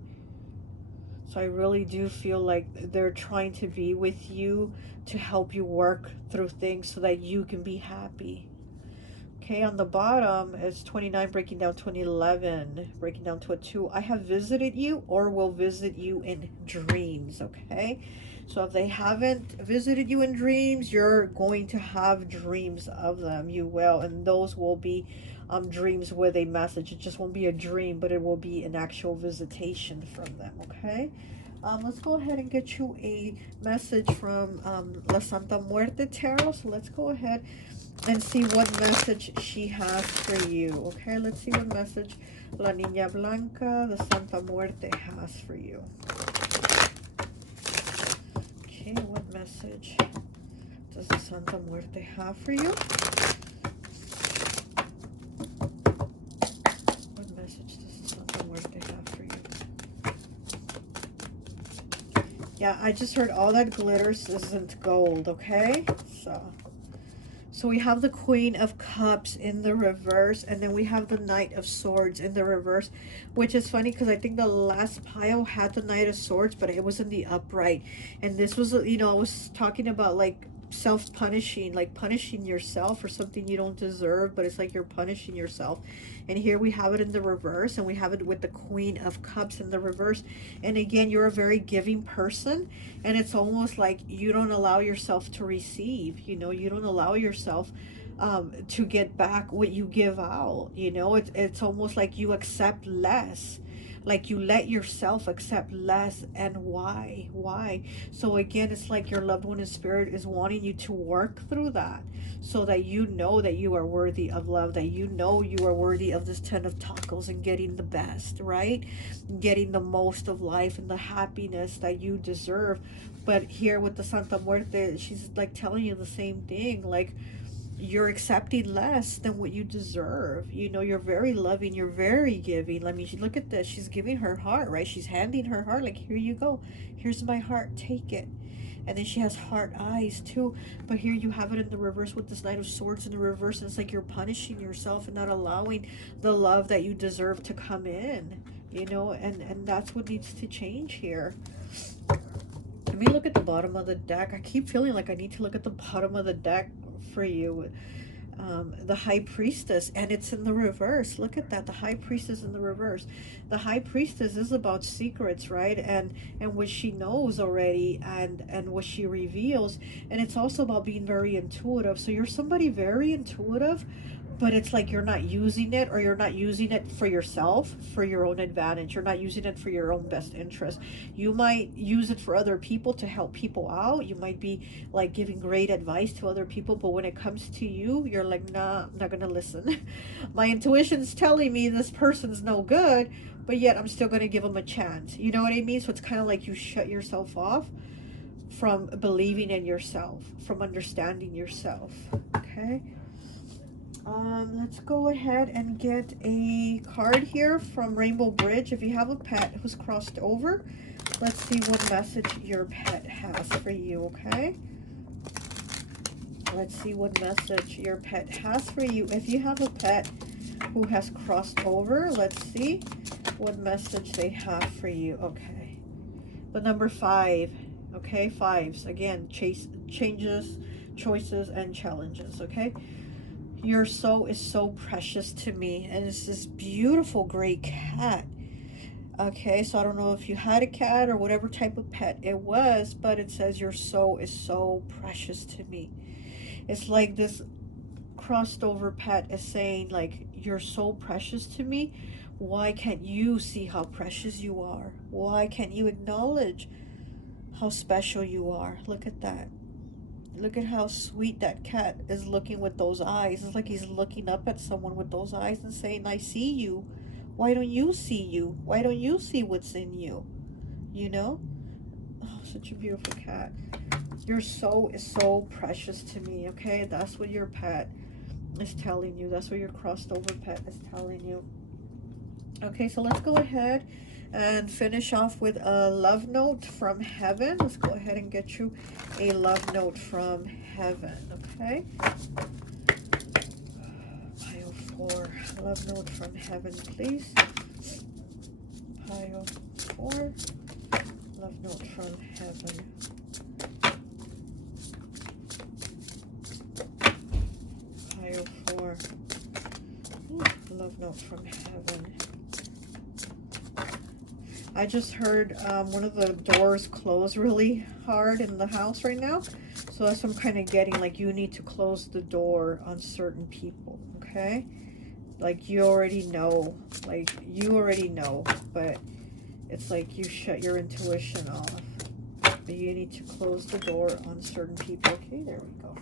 So I really do feel like they're trying to be with you to help you work through things so that you can be happy. Okay, on the bottom is 29, breaking down to an 11, breaking down to a 2. I have visited you or will visit you in dreams, okay? So if they haven't visited you in dreams, you're going to have dreams of them. You will, and those will be dreams with a message. It just won't be a dream, but it will be an actual visitation from them, okay? Let's go ahead and get you a message from La Santa Muerte Tarot. So let's go ahead and see what message she has for you. Okay, let's see what message La Niña Blanca, the Santa Muerte, has for you. Okay, what message does the Santa Muerte have for you? What message does the Santa Muerte have for you? Yeah, I just heard all that glitters isn't gold, okay? So we have the Queen of Cups in the reverse, and then we have the Knight of Swords in the reverse, which is funny because I think the last pile had the Knight of Swords, but it was in the upright. And this was, you know, I was talking about like self-punishing, like punishing yourself for something you don't deserve, but it's like you're punishing yourself. And here we have it in the reverse, and we have it with the Queen of Cups in the reverse. And again, you're a very giving person, and it's almost like you don't allow yourself to receive, you know, you don't allow yourself to get back what you give out, you know. It's almost like you accept less, like you let yourself accept less. And why? So again, it's like your loved one in spirit is wanting you to work through that, so that you know that you are worthy of love, that you know you are worthy of this 10 of tacos and getting the best, right? Getting the most of life and the happiness that you deserve. But here with the Santa Muerte, she's like telling you the same thing, like you're accepting less than what you deserve. You know, you're very loving, you're very giving. I mean, look at this. She's giving her heart, right? She's handing her heart, like, here you go. Here's my heart, take it. And then she has heart eyes too. But here you have it in the reverse with this Knight of Swords in the reverse. And it's like you're punishing yourself and not allowing the love that you deserve to come in. You know, and that's what needs to change here. Let me look at the bottom of the deck. I keep feeling like I need to look at the bottom of the deck for you. The High Priestess, and it's in the reverse. Look at that. The High Priestess in the reverse. The High Priestess is about secrets, right? And what she knows already, and what she reveals. And it's also about being very intuitive. So you're somebody very intuitive, but it's like you're not using it, or you're not using it for yourself, for your own advantage. You're not using it for your own best interest. You might use it for other people, to help people out. You might be like giving great advice to other people, but when it comes to you, you're like, nah, I'm not gonna listen. My intuition's telling me this person's no good, but yet I'm still gonna give them a chance. You know what I mean? So it's kind of like you shut yourself off from believing in yourself, from understanding yourself. Okay. Let's go ahead and get a card here from Rainbow Bridge. If you have a pet who's crossed over, let's see what message your pet has for you, okay? Let's see what message your pet has for you. If you have a pet who has crossed over, let's see what message they have for you. Okay. The number 5. Okay, fives. Again, changes, choices, and challenges, okay? Your soul is so precious to me. And it's this beautiful gray cat. Okay, so I don't know if you had a cat or whatever type of pet it was, but it says your soul is so precious to me. It's like this crossed over pet is saying, like, you're so precious to me. Why can't you see how precious you are? Why can't you acknowledge how special you are? Look at that. Look at how sweet that cat is looking with those eyes. It's like he's looking up at someone with those eyes and saying, I see you. Why don't you see you? Why don't you see what's in you? You know? Oh, such a beautiful cat. Your soul is so precious to me, okay? That's what your pet is telling you. That's what your crossed over pet is telling you. Okay, so let's go ahead and finish off with a love note from heaven. Let's go ahead and get you a love note from heaven, okay? Pile 4, love note from heaven, please. Pile 4, love note from heaven. Pile 4, love note from heaven. I just heard one of the doors close really hard in the house right now. So that's what I'm kind of getting, like you need to close the door on certain people, okay? Like you already know, but It's like you shut your intuition off. But you need to close the door on certain people. Okay, there we go.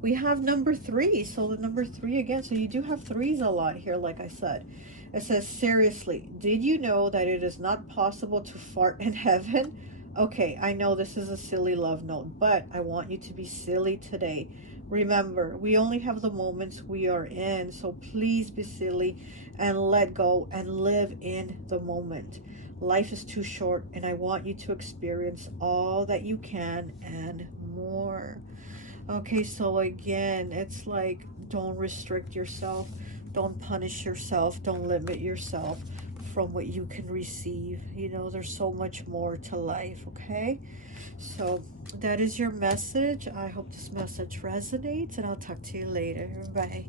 We have number 3. So the number 3 again. So you do have threes a lot here, like I said. It says, seriously, did you know that it is not possible to fart in heaven? Okay, I know this is a silly love note, but I want you to be silly today. Remember, we only have the moments we are in, so please be silly and let go and live in the moment. Life is too short, and I want you to experience all that you can and more. Okay, so again, it's like don't restrict yourself, don't punish yourself, don't limit yourself from what you can receive. You know, there's so much more to life, okay? So that is your message. I hope this message resonates, and I'll talk to you later. Bye.